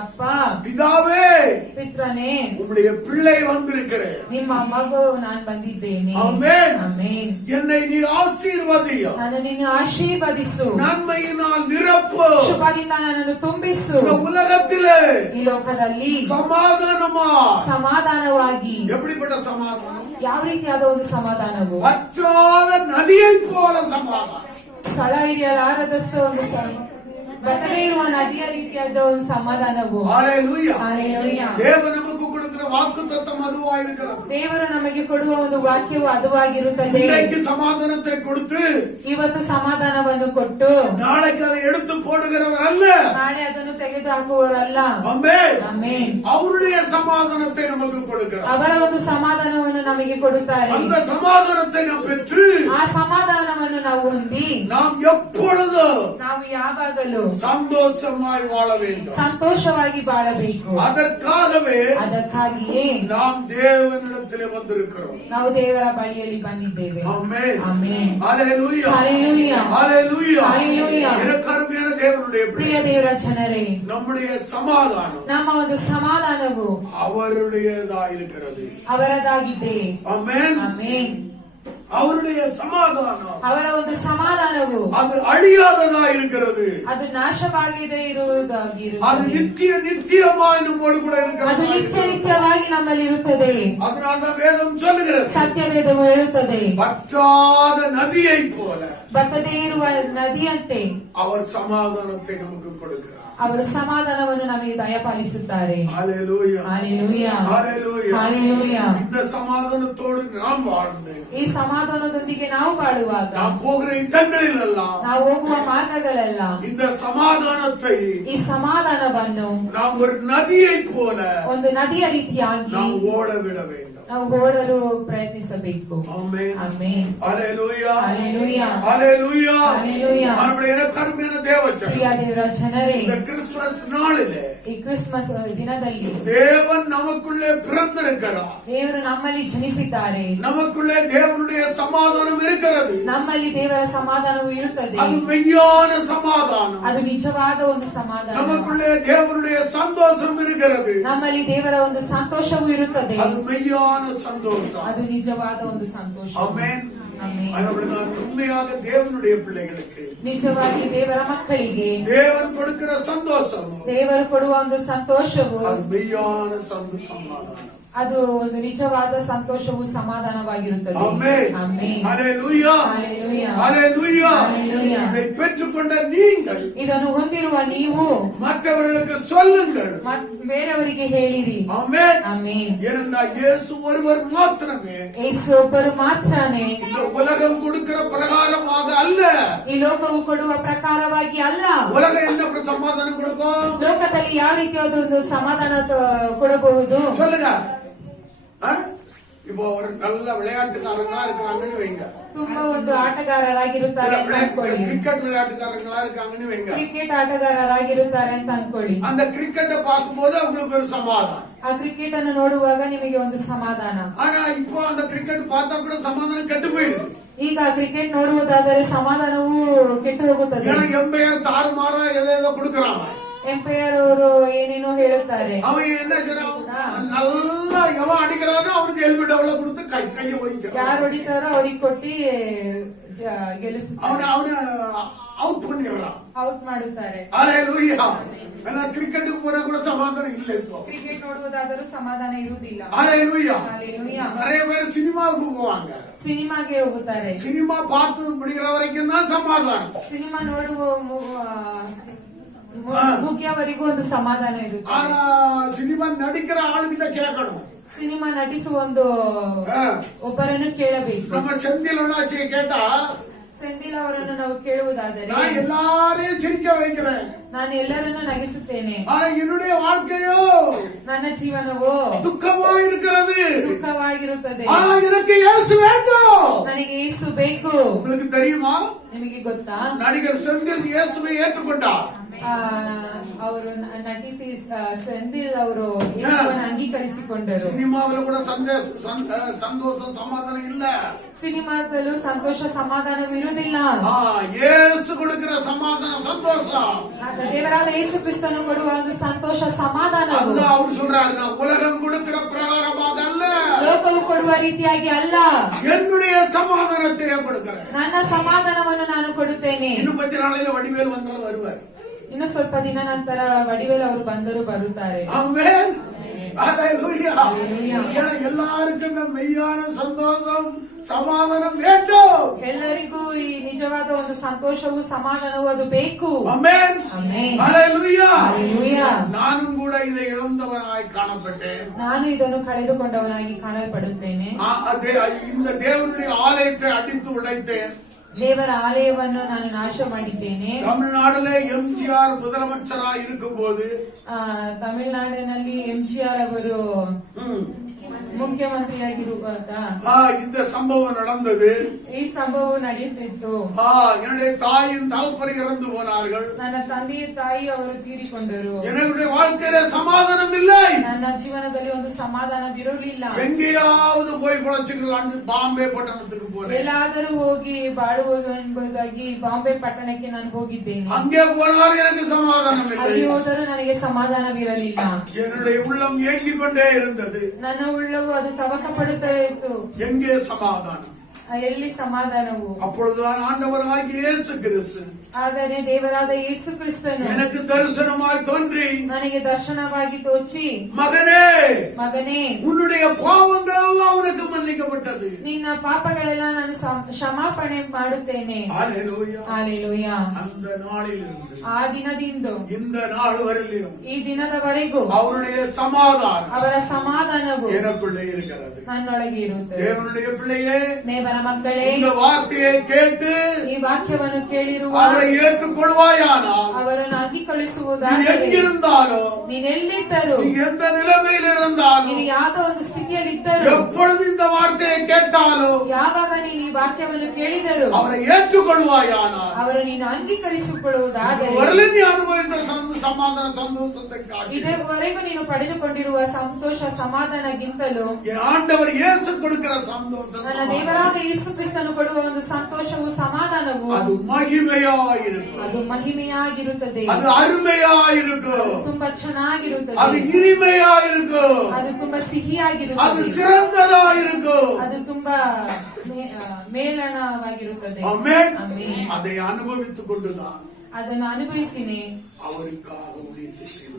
ಅಪ್ಪ, பிதாவே, ಪಿತ್ರನೇ, உம்முடைய பிள்ளை வந்திருக்கிறேன். ನಿಮ್ಮ ಮಗು ನಾನು ಬಂದಿದ್ದೇನೆ. ஆமென். ಆಮೆನ್. என்னை நீர் ஆசீர்வதியும், ನನ್ನ ನಿನ್ನ ಆಶೀರ್ವದಿಸು, நன்மையினால் நிரப்பு, ಶುಭದಿಂದ ನನ್ನನ್ನು ತುಂಬಿಸು. இந்த உலகத்திலே ಈ ಲೋಕದಲ್ಲಿ சமாதானமா. ಸಮಾಧಾನವಾಗಿ. எப்படிப்பட்ட சமாதானம்? ಯಾವ ರೀತಿಯಾದ ಒಂದು ಸಮಾಧಾನವು? வற்றாத நதியை போல சமாதானம். ಸ್ಥಳ ಹಿಡಿಯಲಾರದಷ್ಟು ಒಂದು ಬತ್ತದೇ ಇರುವ ನದಿಯ ರೀತಿಯಾದ ಒಂದು ಸಮಾಧಾನವು. ஹalleluya. ಹಲ್ಲೆಲೂಯಾ. தேவன் நமக்கு கொடுக்கிற வாக்குத்தத்தம் அதுவா இருக்கிறது. ದೇವರು ನಮಗೆ ಕೊಡುವ ಒಂದು ವಾಕ್ಯವು ಅದುವಾಗಿರುತ್ತದೆ. இன்றைக்கு சமாதானத்தை கொடுத்து ಇವತ್ತು ಸಮಾಧಾನವನ್ನು ಕೊಟ್ಟು நாளைக்கு அதை எடுத்து போடுகிறவர் அல்ல. ನಾಳೆ ಅದನ್ನು ತೆಗೆದು ಹಾಕುವವರಲ್ಲ. ஆமென். ಆಮೆನ್. அவருடைய சமாதானத்தை நமக்கு கொடுக்கிறார். ಅವರ ಒಂದು ಸಮಾಧಾನವನ್ನು ನಮಗೆ ಕೊಡುತ್ತಾರೆ. அந்த சமாதானத்தை நாம் பெற்று ಆ ಸಮಾಧಾನವನ್ನು ನಾವು ಹೊಂದಿ நாம் எப்பொழுதும் ನಾವು ಯಾವಾಗಲೂ சந்தோஷமாய் வாழ வேண்டும். ಸಂತೋಷವಾಗಿ ಬಾಳಬೇಕು. அதற்காகவே ಅದಕ್ಕಾಗಿ ಹಾಗೆಯೇ நாம் தேவனிடத்திலே வந்திருக்கிறோம். ನಾವು ದೇವರ ಬಳಿಯಲ್ಲಿ ಬಂದಿದ್ದೇವೆ. ஆமென். ಆಮೆನ್. ஹalleluya. ஹalleluya. ஹalleluya. ஹalleluya. எனக்கு அருமையான தேவனுடைய ಪ್ರಿಯ பிள்ளைகளே, ದೇವರ ಜನರೇ, நம்முடைய சமாதானம் ನಮ್ಮ ಒಂದು ಸಮಾಧಾನವು அவருடையதா இருக்கிறது. ಅವರದಾಗಿದೆ. ஆமென். ಆಮೆನ್. அவருடைய சமாதானம் ಅವರ ಒಂದು ಸಮಾಧಾನವು அது அழியாததா இருக்கிறது. ಅದು ನಾಶವಾಗದೇ அது ಇರುವುದಾಗಿರುತ್ತದೆ. நித்தியமாய் நம்மோடு கூட ಅದು ನಿತ್ಯ இருக்கிறது. ನಿತ್ಯವಾಗಿ ನಮ್ಮಲ್ಲಿ ಇರುತ್ತದೆ. அதனால்தான் வேதம் சொல்லுகிறது, ಸತ್ಯವೇದವು ಹೇಳುತ್ತದೆ, வற்றாத நதியை போல ಬತ್ತದೇ ಇರುವ ನದಿಯಂತೆ அவர் சமாதானத்தை நமக்கு கொடுக்கிறார். ಅವರು ಸಮಾಧಾನವನ್ನು ನಮಗೆ ದಯಪಾಲಿಸುತ್ತಾರೆ. ஹalleluya. ஹalleluya. ஹalleluya. ஹalleluya. இந்த சமாதானத்தோடு நாம் வாழ்ந்து ಈ ಸಮಾಧಾನದೊಂದಿಗೆ ನಾವು ಬಾಳುವಾಗ நாம் போகிற இடங்களில் எல்லாம் ನಾವು ಹೋಗುವ ಮಾರ್ಗಗಳೆಲ್ಲ இந்த சமாதானத்தை ಈ ಸಮಾಧಾನವನ್ನು நாம் ஒரு நதியை போல ಒಂದು ನದಿಯ ರೀತಿಯಾಗಿ நாம் ஓட விட வேண்டும். ನಾವು ಓಡಲು ಪ್ರಯತ್ನಿಸಬೇಕು. ஆமென். ಆಮೆನ್. ஹalleluya. ஹalleluya. ஹalleluya. ஹalleluya. நம்முடைய கருமையான தேவச்சனம் ಪ್ರಿಯ ದೇವರ ಜನರೇ, இந்த கிறிஸ்துமஸ் நாளிலே ಈ ಕ್ರಿಸ್ಮಸ್ ದಿನದಲ್ಲಿ தேவன் நமக்குள்ளே பிறந்திருக்கிறார். ದೇವರು ನಮ್ಮಲ್ಲಿ ಜನಿಸಿದ್ದಾರೆ. நமக்குள்ளே தேவனுடைய சமாதானம் இருக்கிறது. ನಮ್ಮಲ್ಲಿ ದೇವರ ಸಮಾಧಾನವು ಇರುತ್ತದೆ. அது மெய்யான சமாதானம். ಅದು ನಿಜವಾದ ಒಂದು ಸಮಾಧಾನ. நமக்குள்ளே தேவனுடைய சந்தோஷம் இருக்கிறது. ನಮ್ಮಲ್ಲಿ ದೇವರ ಒಂದು ಸಂತೋಷವೂ ಇರುತ್ತದೆ. அது மெய்யான சந்தோஷம். ಅದು ನಿಜವಾದ ಒಂದು ಸಂತೋಷ. ஆமென். ಆಮೆನ್. அதுபடிதான் உண்மையாக தேவனுடைய பிள்ளைகளுக்கு ನಿಜವಾಗಿ ದೇವರ ಮಕ್ಕಳಿಗೆ தேவன் கொடுக்கிற சந்தோஷம் ದೇವರು ಕೊಡುವ ಒಂದು ಸಂತೋಷವು அது மெய்யான சமாதானம். ಅದು ಒಂದು ನಿಜವಾದ ಸಂತೋಷವು ಸಮಾಧಾನವಾಗಿರುತ್ತದೆ. ஆமென். ಆಮೆನ್. ஹalleluya. ஹalleluya. ஹalleluya. ஹalleluya. இதை பெற்றுக்கொண்ட நீங்கள் ಇದನ್ನು ಹೊಂದಿರುವ ನೀವು மற்றவர்களுக்கு சொல்லுங்கள். ಬೇರೆಯವರಿಗೆ ಹೇಳಿರಿ. ஆமென். ಆಮೆನ್. ஏனென்றால் இயேசு ஒருவர் மாத்திரமே ಯೇಸು ಒಬ್ಬರು ಮಾತ್ರನೇ இந்த உலகம் கொடுக்கிற பிரகாரமாக அல்ல. ಈ ಲೋಕವು ಕೊಡುವ ಪ್ರಕಾರವಾಗಿ ಅಲ್ಲ. உலகம் என்ன சமாதானம் கொடுக்கும்? ಲೋಕದಲ್ಲಿ ಯಾವ ರೀತಿಯಾದ ಒಂದು ಸಮಾಧಾನ ಕೊಡಬಹುದು சொல்லுங்க. இப்போ ஒரு நல்ல விளையாட்டுக்காரங்களா இருக்கிறாங்கன்னு வைங்க. ತುಂಬಾ ಒಂದು ಆಟಗಾರರಾಗಿರುತ್ತಾರೆ ಅಂತ ಅನ್ಕೊಳ್ಳಿ. கிரிக்கெட் விளையாட்டுக்காரங்களா இருக்காங்கன்னு வைங்க. ಕ್ರಿಕೆಟ್ ಆಟಗಾರರಾಗಿರುತ್ತಾರೆ ಅಂತ ಅನ್ಕೊಳ್ಳಿ. அந்த கிரிக்கெட்டை பார்க்கும்போது அவங்களுக்கு ஒரு சமாதானம். ಆ ಕ್ರಿಕೆಟ್ ಅನ್ನು ನೋಡುವಾಗ ನಿಮಗೆ ಒಂದು ಸಮಾಧಾನ. ஆனா இப்போ அந்த கிரிக்கெட் பார்த்தா கூட சமாதானம் கெட்டு போயிடுது. ಈಗ ಕ್ರಿಕೆಟ್ ನೋಡುವುದಾದರೆ ಸಮಾಧಾನವು ಕೆಟ್ಟು ಹೋಗುತ್ತದೆ. ஏன்னா எம்பையர் தாறுமாறா எதோ கொடுக்கறாங்க. ಎಂಪೈರ್ ಅವರು ಏನೇನೋ ಹೇಳುತ್ತಾರೆ. அவன் என்ன செய்றான்? நல்லா எவன் அடிக்கிறானோ அவனுக்கு ஹெல்மெட் அவ்வளவு கொடுத்து கையை வைக்கிறான். ಯಾರು ಹೊಡಿತಾರೋ ಅವ್ರಿಗೆ ಕೊಟ್ಟಿ ಗೆಲ್ಲಿಸುತ್ತಾರೆ. அவனை அவுட் பண்ணிடுறான். ಔಟ್ ಮಾಡುತ್ತಾರೆ. ஹalleluya. ஆனா கிரிக்கெட்டுக்கு போனா கூட சமாதானம் இல்லை. இப்போ ಕ್ರಿಕೆಟ್ ನೋಡುವುದಾದರೂ ಸಮಾಧಾನ ಇರುವುದಿಲ್ಲ. ஹalleluya. ஹalleluya. நிறைய பேர் சினிமாவுக்கு போவாங்க. ಸಿನಿಮಾಗೆ ಹೋಗುತ್ತಾರೆ. சினிமா பார்த்து முடிக்கிற வரைக்கும் தான் சமாதானம். ಸಿನಿಮಾ ನೋಡುವ ಮುಗಿಯವರೆಗೂ ಒಂದು ಸಮಾಧಾನ ಇರುತ್ತೆ. ஆனா சினிமா நடிக்கிற ஆளுகிட்ட கேட்கணும். ಸಿನಿಮಾ ನಟಿಸುವ ಒಂದು ಒಬ್ಬರನ್ನು ಕೇಳಬೇಕು. நம்ம செந்தில் அண்ணாச்சியை கேட்டா, ಸೆಂದಿಲ್ ಅವರನ್ನು ನಾವು ಕೇಳುವುದಾದರೆ, நான் எல்லாரையும் சிரிக்க வைக்கிறேன், ನಾನು ಎಲ್ಲರನ್ನು ನಗಿಸುತ್ತೇನೆ, ஆனா என்னுடைய வாழ்க்கையோ ನನ್ನ ಜೀವನವೋ துக்கமா இருக்கிறது. ದುಃಖವಾಗಿರುತ್ತದೆ. ஆனா எனக்கு இயேசு வேண்டும். ನನಗೆ ಯೇಸು ಬೇಕು. உங்களுக்கு தெரியுமா? ನಿಮಗೆ ಗೊತ್ತಾ? நடிகர் செந்தில் இயேசுவை ஏற்றுக்கொண்டார். ಅವರು ನಟಿಸಿ ಸೆಂದಿಲ್ ಅವರು ಯೇಸುವನ್ನು ಅಂಗೀಕರಿಸಿಕೊಂಡರು. சினிமாவில் கூட சந்தோஷம் சமாதானம் இல்ல. ಸಿನಿಮಾದಲ್ಲೂ ಸಂತೋಷ ಸಮಾಧಾನವೂ ಇರುವುದಿಲ್ಲ. இயேசு கொடுக்கிற சமாதான சந்தோஷம், ದೇವರಾದ ಯೇಸು ಕ್ರಿಸ್ತನು ಕೊಡುವ ಒಂದು ಸಂತೋಷ ಸಮಾಧಾನ. அவர் சொல்றாரு, நான் உலகம் கொடுக்கிற பிரகாரமாக அல்ல, ಲೋಕವು ಕೊಡುವ ರೀತಿಯಾಗಿ ಅಲ್ಲ, என்னுடைய சமாதானத்தை கொடுக்கிறேன். ನನ್ನ ಸಮಾಧಾನವನ್ನು ನಾನು ಕೊಡುತ್ತೇನೆ. இன்னும் கொஞ்ச நாளையில வடிவேல் வந்தாலும் வருவார். ಇನ್ನು ಸ್ವಲ್ಪ ದಿನ ನಂತರ ವಡಿವೇಲ್ ಅವರು ಬಂದರೂ ಬರುತ್ತಾರೆ. ஆமென். ஹalleluya. ஹalleluya. எல்லாருக்கும் மெய்யான சந்தோஷம் சமாதானம் வேண்டும். ಎಲ್ಲರಿಗೂ ಈ ನಿಜವಾದ ಒಂದು ಸಂತೋಷವು ಸಮಾಧಾನವು ಅದು ಬೇಕು. ஆமென். ಆಮೆನ್. ஹalleluya. ஹalleluya. நானும் கூட இதை இழந்தவனாய் காணப்பட்டேன். ನಾನು ಇದನ್ನು ಕಳೆದುಕೊಂಡವನಾಗಿ ಕಾಣಲ್ಪಡುತ್ತೇನೆ. இந்த தேவனுடைய ஆலயத்தை அடித்து உடைத்தேன். ದೇವರ ಆಲಯವನ್ನು ನಾನು ನಾಶ ಮಾಡಿದ್ದೇನೆ. தமிழ்நாடுல எம்ஜிஆர் முதலமைச்சராக இருக்கும் போது ತಮಿಳುನಾಡಿನಲ್ಲಿ ಎಂಜಿಆರ್ ಅವರು ಮುಖ್ಯಮಂತ್ರಿಯಾಗಿರುವಾಗ இந்த சம்பவம் நடந்தது. ಈ ಸಂಭವವು ನಡೆಯುತ್ತಿತ್ತು. என்னுடைய தாயின் தகப்பன் இறந்து போனார்கள். ನನ್ನ ತಂದೆಯ ತಾಯಿ ಅವರು ತೀರಿಕೊಂಡರು. என்னுடைய வாழ்க்கையில சமாதானம் இல்லை. ನನ್ನ ಜೀವನದಲ್ಲಿ ಒಂದು ಸಮಾಧಾನವಿರಲಿಲ್ಲ. எங்கேயாவது போய் குழச்சிக்கலான்னு ಬಾಂಬೆ ಪಟ್ಟಣத்துக்கு போனேன். ಎಲ್ಲಾದರೂ ಹೋಗಿ ಬಾಳುವುದು ಎಂಬುದಾಗಿ ಬಾಂಬೆ ಪಟ್ಟಣಕ್ಕೆ ನಾನು ಹೋಗಿದ್ದೇನೆ. அங்கே போனாலும் எனக்கு சமாதானம் இல்லை. ಅಲ್ಲಿ ಹೋದರೂ ನನಗೆ ಸಮಾಧಾನವಿರಲಿಲ್ಲ. என்னுடைய உள்ளம் ஏங்கிக் கொண்டே இருந்தது. ನನ್ನ ಉಳ್ಳವು ಅದು ತವಕ ಪಡುತ್ತಲೇ ಇತ್ತು. எங்கே சமாதானம்? ಎಲ್ಲಿ ಸಮಾಧಾನವು? அப்பொழுதுதான் ஆண்டவராகிய இயேசு கிறிஸ்து ಆದರೆ ದೇವರಾದ ಯೇಸು ಕ್ರಿಸ್ತನು எனக்கு தரிசனமாய் தோன்றி ನನಗೆ ದರ್ಶನವಾಗಿ ತೋಚಿ, மகனே ಮಗನೇ, உன்னுடைய பாவங்கள் எல்லாம் உனக்கு மன்னிக்கப்பட்டது. ನಿನ್ನ ಪಾಪಗಳೆಲ್ಲ ನಾನು ಕ್ಷಮಾಪಣೆ ಮಾಡುತ್ತೇನೆ. ஹல்லேலூயா. ಹಾಲೆಲೂಯಾ. அந்த நாளிலிருந்து ಆ ದಿನದಿಂದ இந்த நாள் வரையிலும் ಈ ದಿನದವರೆಗೂ அவருடைய சமாதானம் ಅವರ ಸಮಾಧಾನವು எனக்குள்ளே இருக்கிறது. ನನ್ನೊಳಗೆ ಇರುತ್ತದೆ. தேவனுடைய பிள்ளையே, ದೇವರ ಮಕ್ಕಳೇ, இந்த வார்த்தையை கேட்டு ಈ ವಾಕ್ಯವನ್ನು ಕೇಳಿರುವ அவரை ஏற்றுக்கொள்வாயானால் ಅವರನ್ನು நீ ಅಂಗೀಕರಿಸುವುದಾದರೆ எங்கிருந்தாலும் ನೀನೆಲ್ಲಿದ್ದರೂ, நீ எந்த நிலைமையில் இருந்தாலும் ನೀನು ಯಾವುದೋ ಒಂದು ಸ್ಥಿತಿಯಲ್ಲಿದ್ದರೂ, எப்பொழுது இந்த வார்த்தையை கேட்டாலும் ಯಾವಾಗ ನೀನು ಈ ವಾಕ್ಯವನ್ನು ಕೇಳಿದರೂ அவரை ஏற்றுக்கொள்வாயானால் ಅವರು ನೀನು ಅಂಗೀಕರಿಸಿಕೊಳ್ಳುವುದಾದರೆ வரல நீ அனுபவித்த சமாதான சந்தோஷத்தை காட்டி ಇದುವರೆಗೂ ನೀನು ಪಡೆದುಕೊಂಡಿರುವ ಸಂತೋಷ ಸಮಾಧಾನಗಿಂತಲೂ என் ஆண்டவர் இயேசு கொடுக்கிற சந்தோஷம் ನನ್ನ ದೇವರಾದ ಯೇಸು ಕ್ರಿಸ್ತನು ಕೊಡುವ ಒಂದು ಸಂತೋಷವು ಸಮಾಧಾನವು அது மகிமையாயிருக்கும். ಅದು ಮಹಿಮೆಯಾಗಿರುತ್ತದೆ. அது அருமையாயிருக்கும். ತುಂಬಾ ಚೆನ್ನಾಗಿರುತ್ತದೆ. அது இனிமையாயிருக்கும். ಅದು ತುಂಬಾ அது ಸಿಹಿಯಾಗಿರುತ್ತದೆ. சிறந்ததாயிருக்கும். ಅದು ತುಂಬಾ ಮೇಲಣವಾಗಿರುತ್ತದೆ. ஆமென். ಆಮೆನ್. அதை அனுபவித்துக் கொண்டுதான் ಅದನ್ನು ಅನುಭವಿಸಿನೇ அவருக்காக ஊழியத்தை செய்து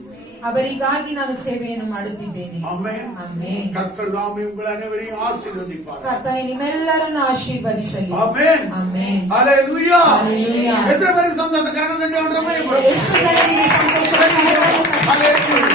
ಅವರಿಗಾಗಿ ನಾನು ಸೇವೆಯನ್ನು ಮಾಡುತ್ತಿದ್ದೇನೆ. ஆமென். ಆಮೆನ್. கர்த்தர் தாமே உங்கள் அனைவரையும் ஆசீர்வதிப்பார். ಕರ್ತನೇ ನಿಮ್ಮೆಲ್ಲರನ್ನು ಆಶೀರ್ವದಿಸಲಿ. ஆமென். ಆಮೆನ್. ஹல்லேலூயா. ஹல்லேலூயா. எத்தனை பேருக்கு சந்தோஷம் கரகம் தட்டி ஆண்டவரே ಎಷ್ಟು ಜನರಿಗೆ ಸಂತೋಷ ஹல்லேலூயா. ಹಲ್ಲೆಲೂಯಾ.